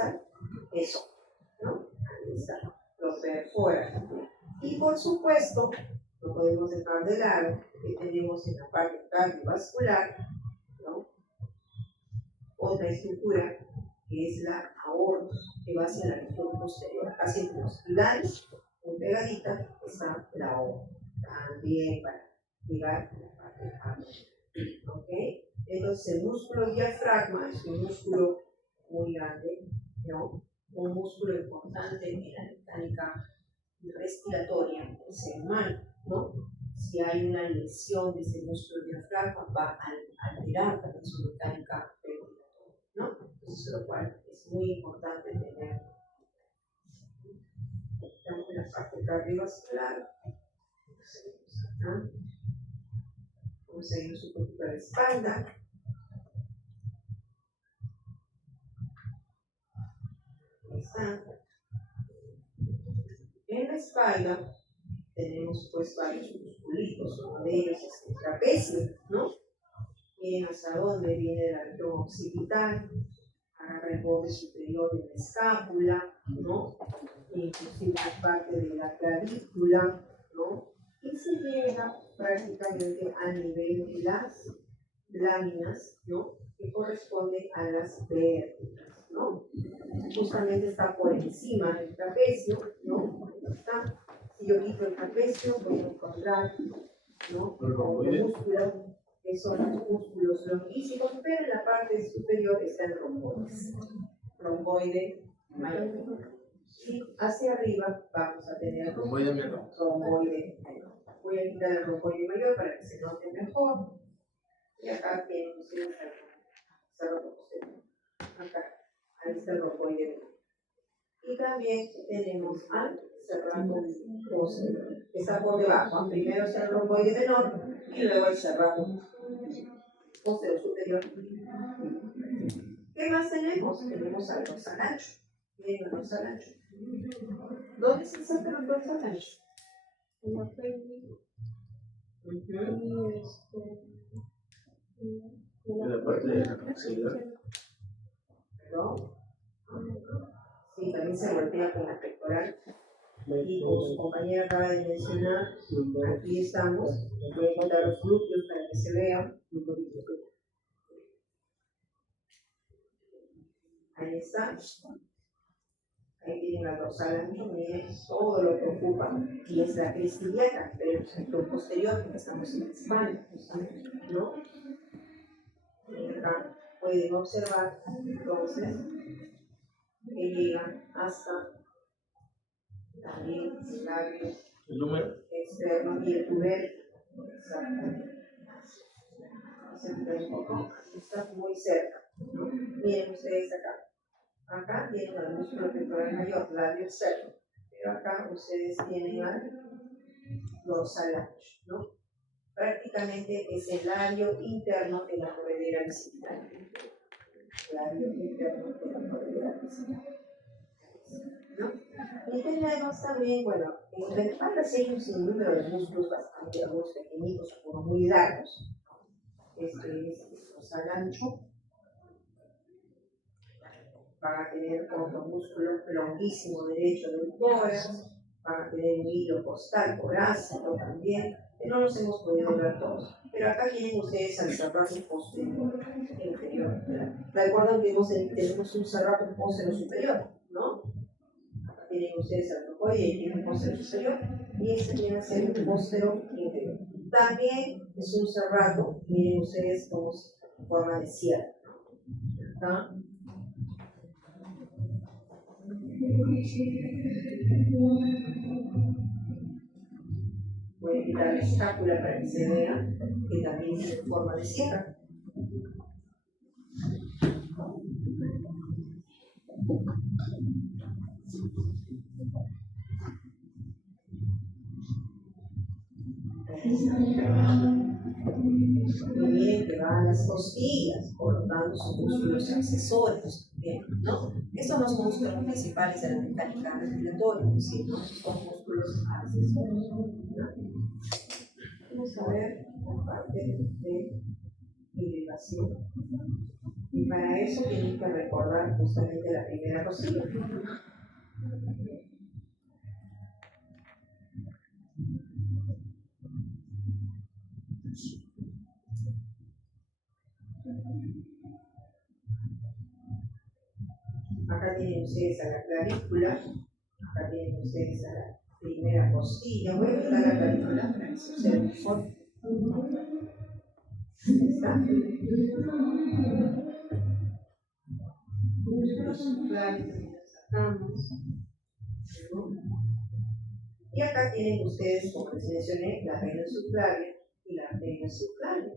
eso, ¿no? Ahí está, lo perfora. Y por supuesto, no podemos dejar de lado que tenemos en la parte cardiovascular, ¿no? Otra estructura que es la aorta, que va hacia la región posterior, casi entre los pilares, muy pegadita, está la aorta, también para llegar a la parte abdominal, ¿ok? Entonces el músculo diafragma es un músculo muy grande, ¿no? Un músculo importante en la mecánica respiratoria del ser humano, ¿no? Si hay una lesión de ese músculo diafragma, va a alterar también su mecánica respiratoria, ¿no? Entonces, lo cual es muy importante tener. Estamos en la parte cardiovascular. Vamos a irnos un poquito a la espalda. Ahí está. En la espalda tenemos pues varios musculitos, uno de ellos es el trapecio, ¿no? Miren hasta dónde viene la región occipital, agarra el borde superior de la escápula, ¿no? Inclusive parte de la clavícula, ¿no? Y se llega prácticamente al nivel de las láminas, ¿no? Que corresponden a las vértebras, ¿no? Justamente está por encima del trapecio, ¿no? Está. Si yo quito el trapecio, voy a encontrar, ¿no? Otro músculo, que son los músculos longuísimos, pero en la parte superior está el romboide mayor. Y hacia arriba vamos a tener romboide menor. Romboide menor. Voy a quitar el romboide mayor para que se note mejor. Y acá tienen ustedes el cerro posterior. Acá, ahí está el romboide menor. Y también tenemos al serrato posterior. Está por debajo. Primero es el romboide menor y luego el serrato posterior superior. ¿Qué más tenemos? Tenemos al dorsal ancho. Miren el dorsal ancho. ¿Dónde se inserta el dorsal ancho? En la pelvis En la parte de la maxilar. ¿Perdón? Sí, también se voltea con la pectoral. Y como su compañera acaba de mencionar, aquí estamos. Voy a contar los glúteos para que se vean. Ahí está. Ahí tienen la dorsal ancho, miren todo lo que ocupa. Y es la cresta ilíaca, pero el sector posterior, porque estamos en la espalda, ¿no? Y acá pueden observar, entonces, que llega hasta también el labio externo y el tubérculo. Exactamente. Se un poco, está muy cerca, ¿no? Miren ustedes acá. Acá tienen el músculo pectoral mayor, labio externo, pero acá ustedes tienen al dorsal ancho, ¿no? Prácticamente es el labio interno de la corredera bicipital. Labio interno de la corredera bicipital, ¿no? Y tenemos también, bueno, en la espalda sí hay un sinnúmero de músculos, bastante, algunos pequeñitos, algunos muy largos. Este es el dorsal ancho. Van a tener otro músculo longuísimo derecho del tórax, van a tener un hilo costal torácico también, que no los hemos podido ver todos. Pero acá tienen ustedes al serrato posterior inferior. Recuerdan que tenemos un serrato posterior superior, ¿no? Acá tienen ustedes el romboide y tienen un posterior superior, y este viene a ser un posterior inferior. También es un serrato, miren ustedes como forma de cierre. ¿Está? Voy a quitar la escápula para que se vea que también tiene forma de sierra. Y miren que va a las costillas, por lo tanto son músculos accesorios. Bien, ¿no? Estos son los músculos principales de la mecánica respiratoria, ¿sí? ¿No? Son músculos accesorios. Vamos a ver la parte de irrigación. Y para eso tienen que recordar justamente la primera cosilla. Acá tienen ustedes a la clavícula, acá tienen ustedes a la primera costilla. Voy a quitar la clavícula para que se observe mejor. Ahí está. Los subclavios los sacamos. Y acá tienen ustedes, como les mencioné, la vena subclavia y la arteria subclavia.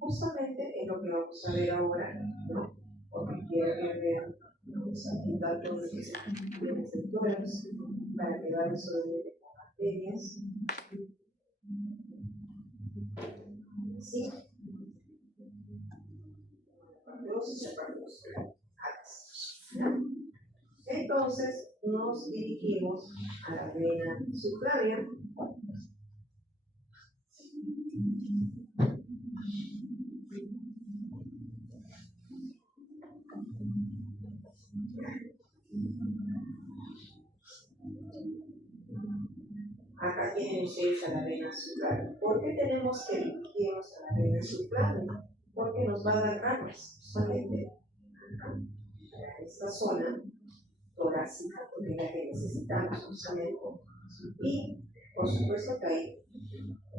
Justamente es lo que vamos a ver ahora, ¿no? Porque quiero que vean, vamos a quitar todo lo que se tiene el tórax para quedar solamente con arterias. ¿Sí? Entonces nos dirigimos a la vena subclavia. Acá tienen ustedes a la vena subclavia. ¿Por qué tenemos que dirigirnos a la vena subclavia? Porque nos va a dar ramas, justamente acá, a esta zona torácica, porque es la que necesitamos justamente. Y por supuesto que hay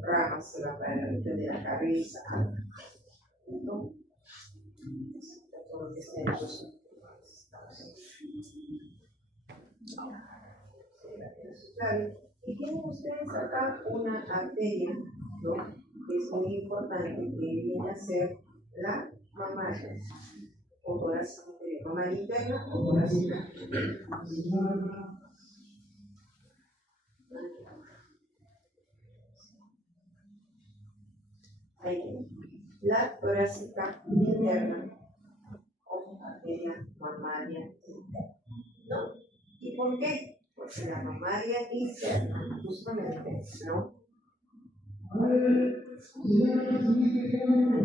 ramas que van para la mitad de la cabeza, ¿no? Todo lo que está en los y tienen ustedes acá una arteria, ¿no? Que es muy importante, que viene a ser la mamaria o torácica anterior, mamaria interna o torácica. Ahí tienen. La torácica interna o arteria mamaria interna, ¿no? ¿Y por qué? Porque la mamaria interna, justamente, ¿no? Ahí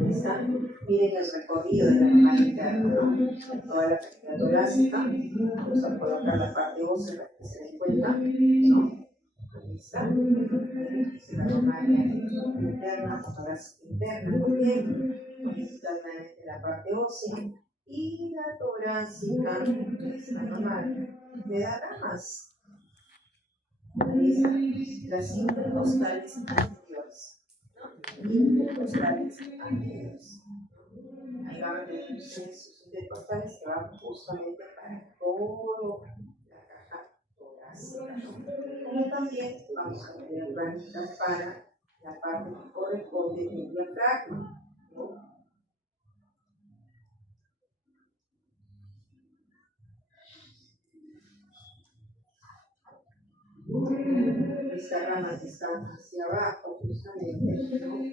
está. Miren el recorrido de la mamaria interna, ¿no? Toda la cavidad torácica. Vamos a colocar la parte ósea para que se den cuenta, ¿no? Ahí está. Es la mamaria interna o torácica interna. Muy bien. Internamente la parte ósea. Y la torácica es la mamaria. Me da ramas. Ahí están las intercostales anteriores. Intercostales anteriores. Ahí van a tener ustedes sus intercostales que van justamente para toda la caja torácica. Y también vamos a tener ramitas para la parte que corresponde al diafragma, ¿no? Esta rama que está hacia abajo, justamente, ¿no?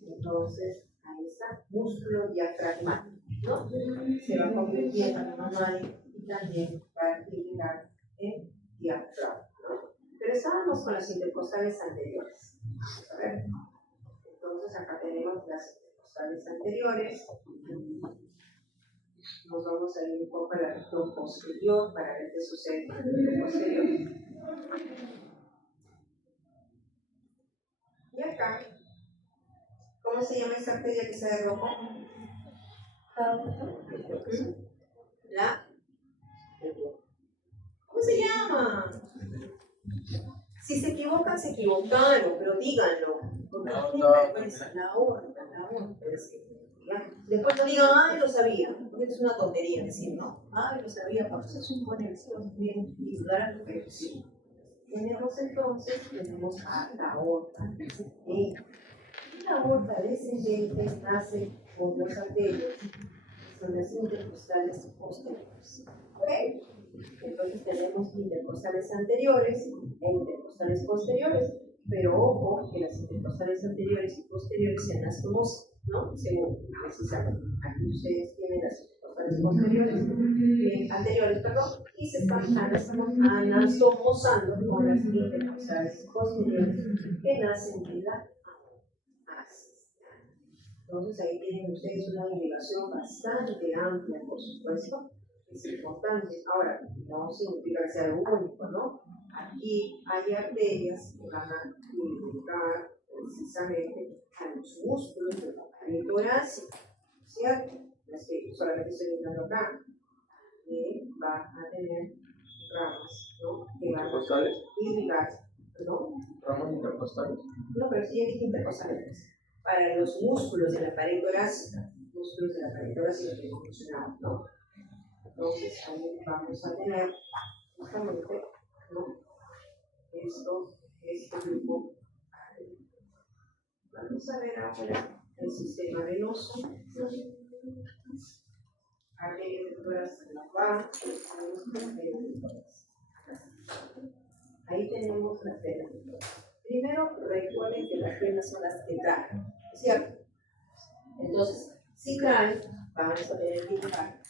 Entonces, ahí está, músculo diafragmático, ¿no? Se va convirtiendo en mamaria y también va a llegar en diafragma, ¿no? Pero estábamos con las intercostales anteriores. Vamos a ver. Entonces, acá tenemos las intercostales anteriores. Nos vamos a ir un poco a la región posterior para ver qué sucede con la región posterior. Y acá, ¿cómo se llama esta arteria que está de rojo? ¿Cómo se llama? Si se equivocan, se equivocaron, pero díganlo. Porque no tienen vergüenza. La aorta. Después no digan, ay, lo sabía. Porque es una tontería decir, ¿no? Ay, lo sabía. Para eso es un buen elección. Bien, y dar a la perfección. Tenemos entonces, a la aorta. La aorta descendente nace con dos arterias, son las intercostales posteriores. ¿Ok? Entonces tenemos intercostales anteriores e intercostales posteriores, pero ojo que las intercostales anteriores y posteriores sean las como, ¿no? Según precisamente. Aquí ustedes tienen las intercostales intercostales anteriores, perdón, y se están anastomosando con las intercostales posteriores que nacen de la asis. Entonces ahí tienen ustedes una derivación bastante amplia, por supuesto, es importante. Ahora, no significa que sea lo único, ¿no? Aquí hay arterias que van a indicar precisamente a los músculos de la pared torácica, ¿cierto? Las que solamente estoy indicando acá, que va a tener ramas, ¿no? Que van Intercostales. a irrigar, ¿no? Ramas intercostales. No, pero sí hay intercostales. Para los músculos de la pared torácica, que hemos mencionado, ¿no? Entonces, ahí vamos a tener justamente, ¿no? Este grupo. Vamos a ver ahora el sistema venoso. Arterias de toras de la va, ahí tenemos las venas de toras. Primero, recuerden que las venas son las que traen, ¿cierto? Entonces, si traen, vamos a tener que indicar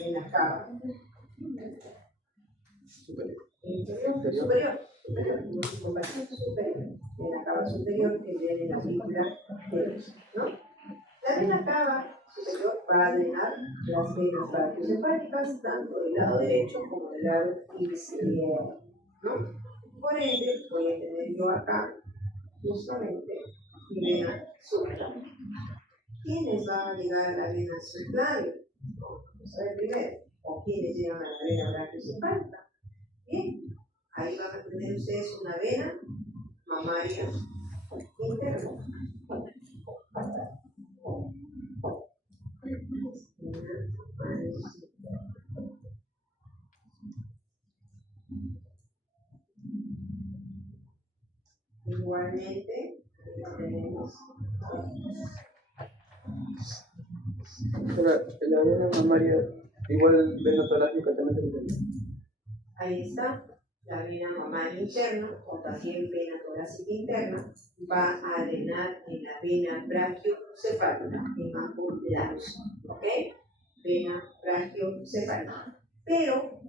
en la cava superior, en la cava superior que viene la aurícula derecha, ¿no? La vena cava superior va a drenar las venas brachiocefálicas tanto del lado derecho como del lado izquierdo, ¿no? Por ende, voy a tener yo acá justamente mi vena subclaviana. ¿Quiénes van a llegar a la vena subclavia? Vamos a ver primero. ¿O quiénes llegan a la vena brachiocefálica? Bien, ahí van a tener ustedes una vena mamaria interna. Igualmente, tenemos la vena mamaria, igual vena torácica también se entiende. ahí está, la vena mamaria interna o también vena torácica interna va a drenar en la vena brachiocefálica en ambos lados, ¿ok? Vena brachiocefálica. Pero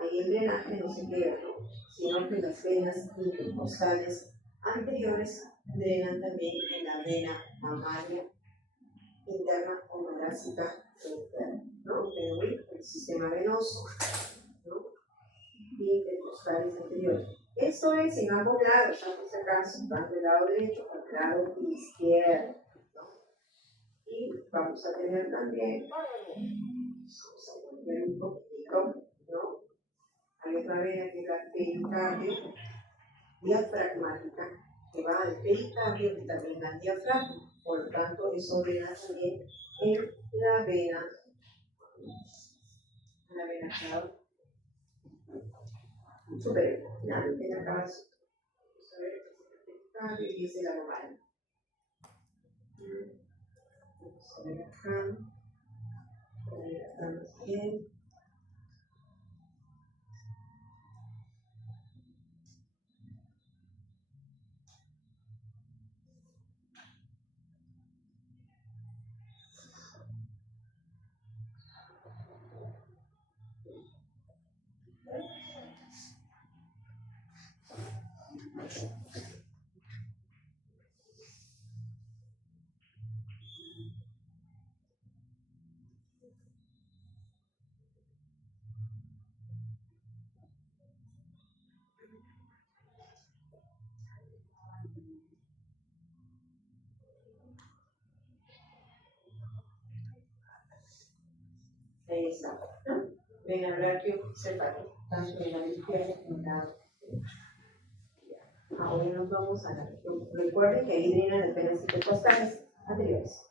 ahí el drenaje no se queda, ¿no? Sino que las venas intercostales anteriores drenan también en la vena mamaria interna o torácica interna, ¿no? Pero el sistema venoso, ¿no? Intercostales anteriores. Esto es en ambos lados, ¿no? Por si acaso, tanto del lado derecho como del lado izquierdo, ¿no? Y vamos a tener también, vamos a volver un poquito, ¿no? Hay otra vena que es la pericardio diafragmática, que va al pericardio y también al diafragma. Por lo tanto, eso drena también en la vena cava superior. La vena cava superior, pericardio y esa es la normal. Vamos a ver acá. También. Ahí está, ¿no? Vena brachiocefálica, tanto en la izquierda como en la derecha. Ahora nos vamos a la región. Recuerden que ahí drenan las venas intercostales anteriores.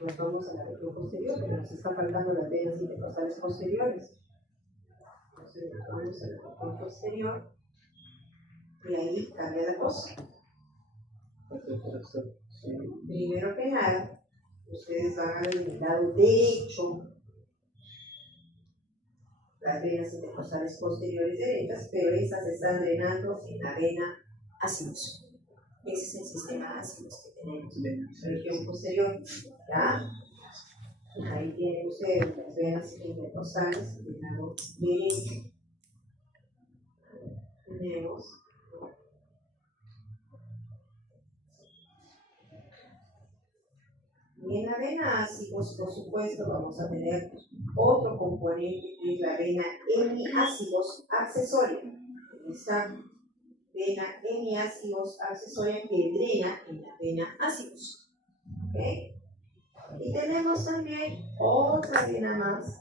Nos vamos a la región posterior, pero nos está faltando las venas intercostales posteriores. Entonces nos vamos a la región posterior y ahí cambia la cosa. Primero que nada, ustedes van a ver en el lado derecho las venas intercostales posteriores derechas, pero estas están drenando en la vena asinus. Ese es el sistema asinus que tenemos. Región posterior, ¿ya? Ahí tienen ustedes las venas intercostales del lado derecho. Tenemos y en la vena ácidos, por supuesto, vamos a tener otro componente que es la vena hemiácidos accesoria. Esta vena hemiácidos accesoria que drena en la vena ácidos. ¿Okay? Y tenemos también otra vena más,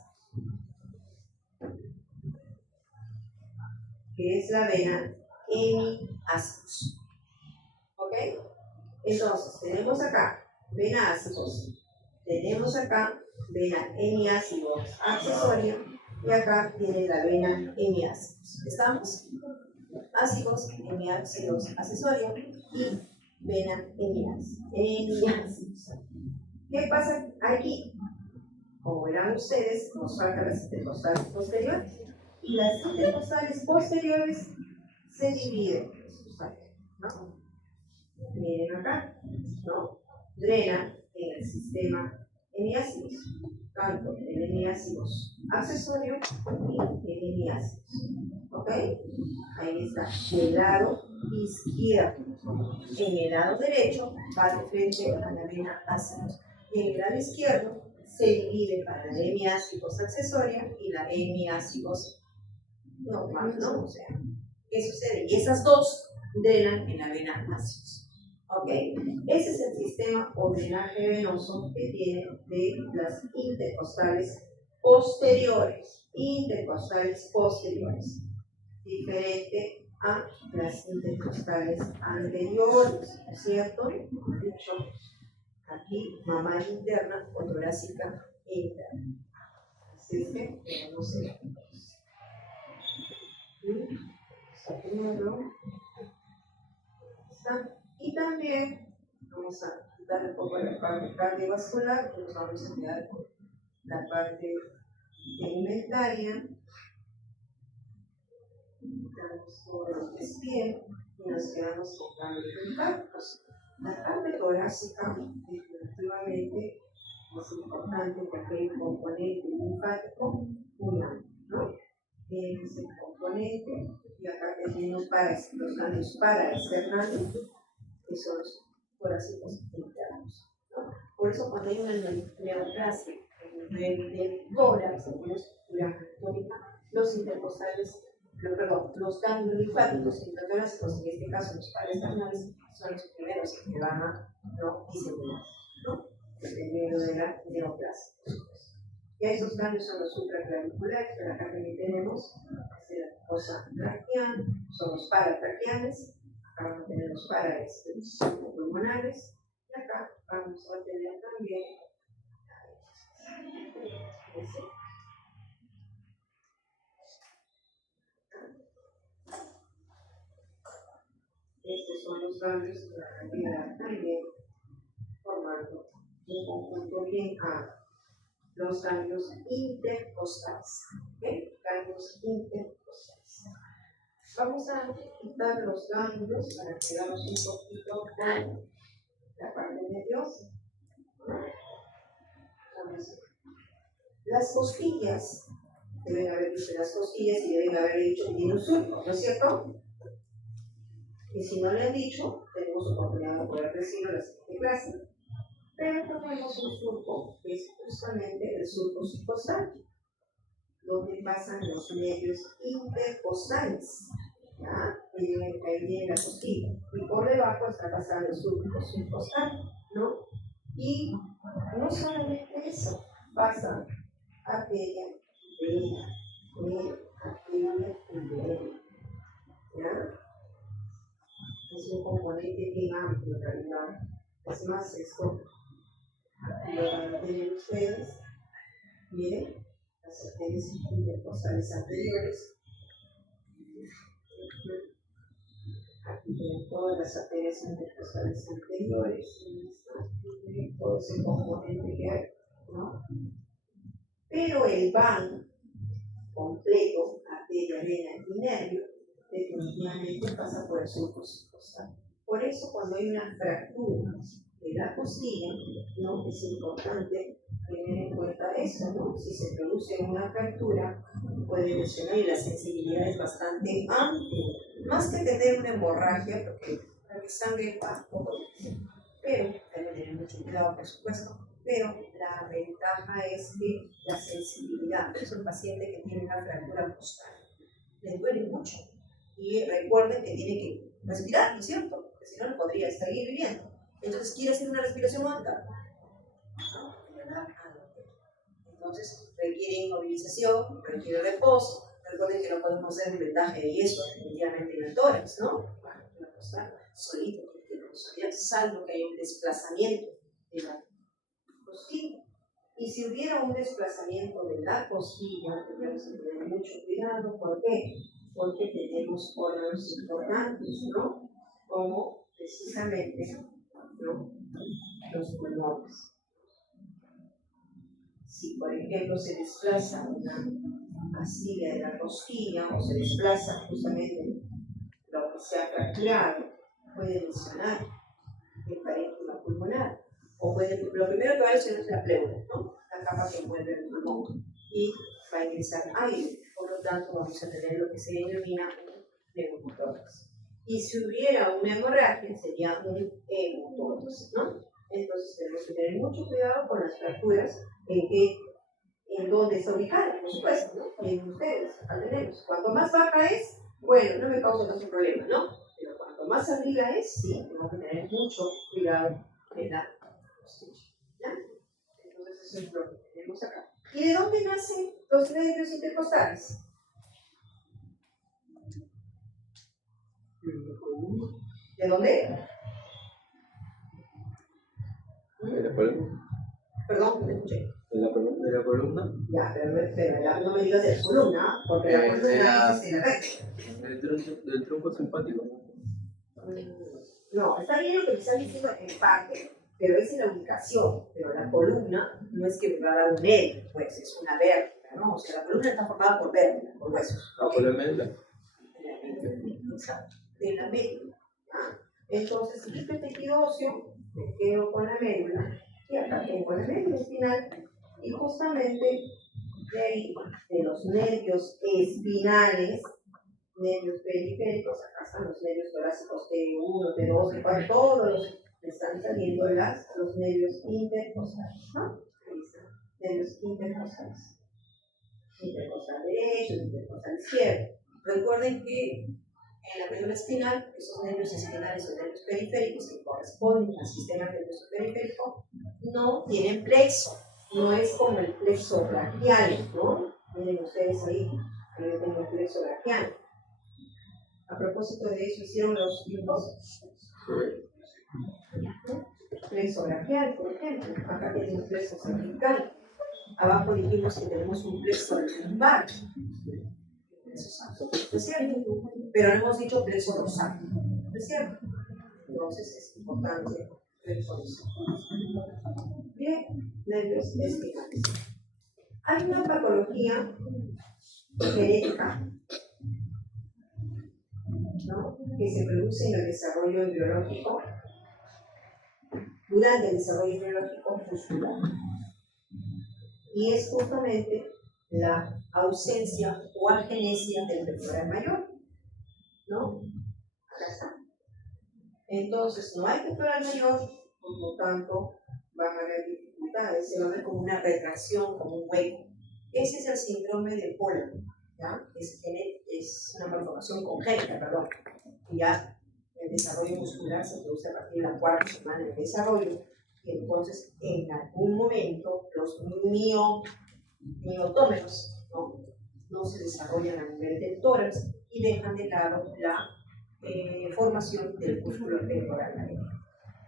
que es la vena hemiácidos. ¿Ok? Entonces, tenemos acá vena ácidos, tenemos acá vena hemiácidos accesoria y acá tiene la vena hemiácidos. ¿Estamos? Ácidos, hemiácidos accesoria y vena hemiácidos. ¿Qué pasa aquí? Como verán ustedes, nos faltan las intercostales posteriores. Y las intercostales posteriores se dividen, ¿no? Miren acá, ¿no? Drena en el sistema hemiácidos, tanto el hemiácidos accesorio y el hemiácidos. ¿Ok? Ahí está, del lado izquierdo. En el lado derecho va de frente a la vena ácidos. Y en el lado izquierdo se divide para la hemiácidos accesoria y la hemiácidos normal, ¿no? O sea, ¿qué sucede? Y esas dos drenan en la vena ácidos. ¿Ok? Ese es el sistema o drenaje venoso que tiene de las intercostales posteriores. Intercostales posteriores. Diferente a las intercostales anteriores, ¿no es cierto? Dicho, aquí mamá interna o torácica interna. Así es que tenemos esto. Y también vamos a quitar un poco la parte cardiovascular y nos vamos a quedar con la parte alimentaria. Quitamos todo lo que es bien y nos quedamos con cambios linfáticos. La parte torácica definitivamente es importante porque hay un componente linfático humano, ¿no? Es el componente y acá tenemos los ganglios paraesternales que son los torácicos internos, ¿no? Por eso cuando hay una neoplasia en el nivel del tórax, en una estructura anatómica, los intercostales, los ganglios linfáticos intratorácicos, en este caso los paraesternales, son los primeros que van a diseminar, ¿no? Dependiendo de la neoplasia. Y esos ganglios son los supraclaviculares, pero acá también tenemos la fosa traqueal, son los paratraqueales, acá vamos a tener los paraesternopulmonares, y acá vamos a tener también estos son los ganglios que van a quedar también formando un conjunto bien amplio. Los ganglios intercostales. ¿Okay? Ganglios intercostales. Vamos a quitar los ganglios para quedarnos un poquito con la parte nerviosa. Las costillas, deben haber visto las costillas y deben haber dicho que tiene un surco, ¿no es cierto? Y si no le han dicho, tenemos oportunidad de poder decirlo en la siguiente clase. Pero tenemos un surco que es justamente el surco subcostal, donde pasan los nervios intercostales. ¿Ya? Ahí viene la costilla. Y por debajo está pasando el surco subcostal, ¿no? Y no solamente eso, pasa arteria, vena, arteria y vena. ¿Ya? Es un componente bien amplio en realidad. Es más, esto lo van a tener ustedes. Miren, las arterias intercostales anteriores. Aquí tienen todas las arterias intercostales anteriores. Todo ese componente que hay, ¿no? Pero el van completo, arteria, vena y nervio, definitivamente pasa por el surco subcostal. Por eso, cuando hay una fractura de la costilla, ¿no? Es importante tener en cuenta eso, ¿no? Si se produce una fractura, puede lesionar y la sensibilidad es bastante amplia. Más que tener una hemorragia, porque la sangre va poco, pero hay que tener mucho cuidado, por supuesto. Pero la ventaja es que la sensibilidad, es un paciente que tiene una fractura costal, le duele mucho. Y recuerden que tiene que respirar, ¿no es cierto? Porque si no, no podría seguir viviendo. Entonces, ¿quiere hacer una respiración alta? No, entonces, requiere inmovilización, requiere reposo. Recuerden que no podemos hacer un vendaje de yeso definitivamente en el tórax, ¿no? La costal solito, salvo que haya un desplazamiento de la costilla. Y si hubiera un desplazamiento de la costilla, tenemos que tener mucho cuidado. ¿Por qué? Porque tenemos órganos importantes, ¿no? Como precisamente, ¿no?, los pulmones. Si, por ejemplo, se desplaza una astilla de la costilla o se desplaza justamente lo que se ha fracturado, puede lesionar el parénquima pulmonar. O puede, lo primero que va a lesionar es la pleura, ¿no?, la capa que envuelve el pulmón, y va a ingresar aire. Por lo tanto, vamos a tener lo que se denomina un neumotórax. Y si hubiera una hemorragia, sería un hemotórax, ¿no? Entonces tenemos que tener mucho cuidado con las fracturas en donde está ubicada, por supuesto, ¿no? Y en ustedes, acá tenemos. Cuanto más baja es, bueno, no me causa tanto problema, ¿no? Pero cuanto más arriba es, sí, tenemos que tener mucho cuidado en la costilla, ¿ya? Entonces eso es lo que tenemos acá. ¿Y de dónde nacen los nervios intercostales? ¿De dónde? ¿De la columna? Perdón, no me escuché. ¿De la columna? Ya, pero no me digas de la columna, porque la columna es el recto. Del tronco simpático. No, está bien lo que me están diciendo en parte, pero es en la ubicación. Pero la columna no es que me va a dar un nervio, pues es una vértebra, ¿no? O sea, la columna está formada por vértebras, por huesos. Ah, por la médula. Exacto, de la médula. ¿Ah? Entonces, si este tejido óseo, me quedo con la médula, y acá tengo la médula espinal, y justamente de ahí, de los nervios espinales, nervios periféricos, acá están los nervios torácicos T1, T2, T4, todos los que están saliendo los nervios intercostales, ¿no? Ahí están, nervios intercostales. Intercostal derecho, intercostal izquierdo. Recuerden que en la médula espinal, esos nervios espinales o nervios periféricos que corresponden al sistema nervioso periférico no tienen plexo, no es como el plexo braquial, ¿no? Miren ustedes ahí, yo tengo el plexo braquial. A propósito de eso, hicieron los linfocitos. Plexo braquial, por ejemplo, acá tenemos plexo cervical. Abajo dijimos que tenemos un plexo lumbar. ¿Es cierto? Pero no hemos dicho plexo dorsal. ¿Es cierto? Entonces es importante plexo dorsal. Bien, nervios espinales. Hay una patología genética, ¿no?, que se produce en el desarrollo embriológico, durante el desarrollo embriológico muscular. Y es justamente la ausencia o agenesia del pectoral mayor, ¿no? Acá está. Entonces, no hay pectoral mayor, por lo tanto, van a haber dificultades, se va a ver como una retracción, como un hueco. Ese es el síndrome de Poland, ¿ya? Es una malformación congénita, perdón. Y ya el desarrollo muscular se produce a partir de la cuarta semana de desarrollo. Y entonces, en algún momento, los miotómeros no se desarrollan a nivel del tórax y dejan de lado la formación del músculo pectoral mayor.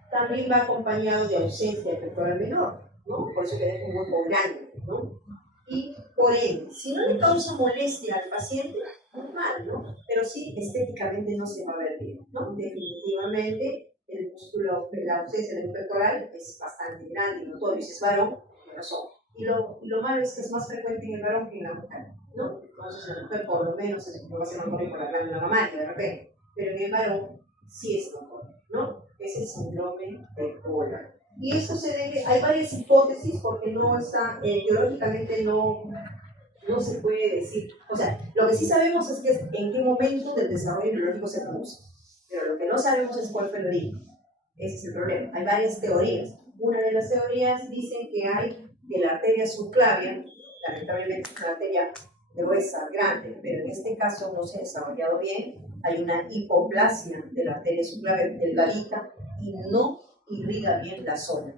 También va acompañado de ausencia de pectoral menor, ¿no? Por eso que deja un hueco grande, ¿no? Y por ende, si no le causa molestia al paciente, normal, ¿no? Pero sí, estéticamente no se va a ver bien, ¿no? Definitivamente, el músculo, la ausencia del pectoral es bastante grande y notorio. Si es varón, tiene razón. Y lo malo es que es más frecuente en el varón que en la mujer, ¿no? Entonces, en la mujer por lo menos no va a ser notorio por la glándula mamaria de repente, pero en el varón sí es notorio, ¿no? Es el síndrome de Poland. Y esto se debe, hay varias hipótesis porque no está, teóricamente no se puede decir. O sea, lo que sí sabemos es que en qué momento del desarrollo biológico se produce, pero lo que no sabemos es cuál fue el origen. Ese es el problema. Hay varias teorías. Una de las teorías dicen que la arteria subclavia, lamentablemente es una arteria gruesa, grande, pero en este caso no se ha desarrollado bien. Hay una hipoplasia de la arteria subclavia delgadita y no irriga bien la zona,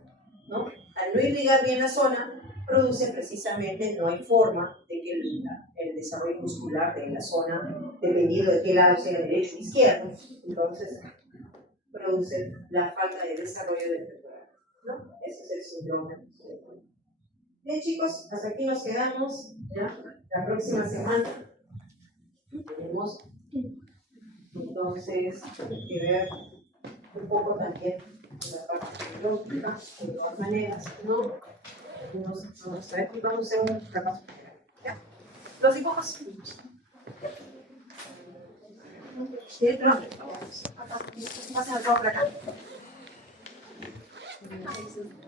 ¿no? Al no irrigar bien la zona, produce precisamente, no hay forma de que el desarrollo muscular de la zona, dependiendo de qué lado sea, derecho o izquierdo, entonces produce la falta de desarrollo del pectoral, ¿no? Ese es el síndrome. Bien, chicos, hasta aquí nos quedamos, ¿ya? La próxima semana tenemos entonces que ver un poco también de la parte biológica, de todas maneras, ¿no? Vamos a hacer un trabajo. ¿Ya? Los dibujos. ¿Sí? Pasen al por acá.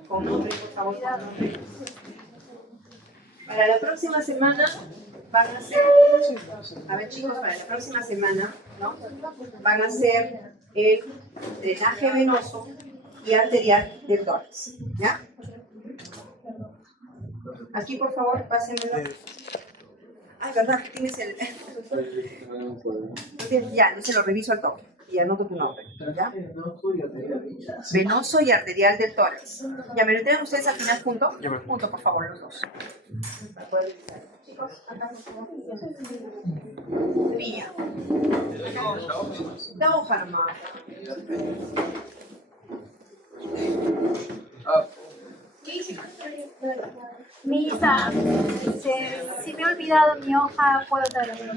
Con nombre, por favor, con nombre. Para la próxima semana van a ser, a ver chicos, para la próxima semana, ¿no? Van a ser el drenaje venoso y arterial del tórax, ¿ya? Aquí, por favor, pásenmelo. Ay, verdad, tienes el... Ya, no se lo reviso al toque y anoto tu nombre, ¿ya? Venoso y arterial del tórax. Ya, ¿me lo entregan ustedes al final junto? Junto, por favor, los dos. Chicos, acá, por favor. Niña. La hoja nomás. Misa, si me he olvidado mi hoja, puedo traerla.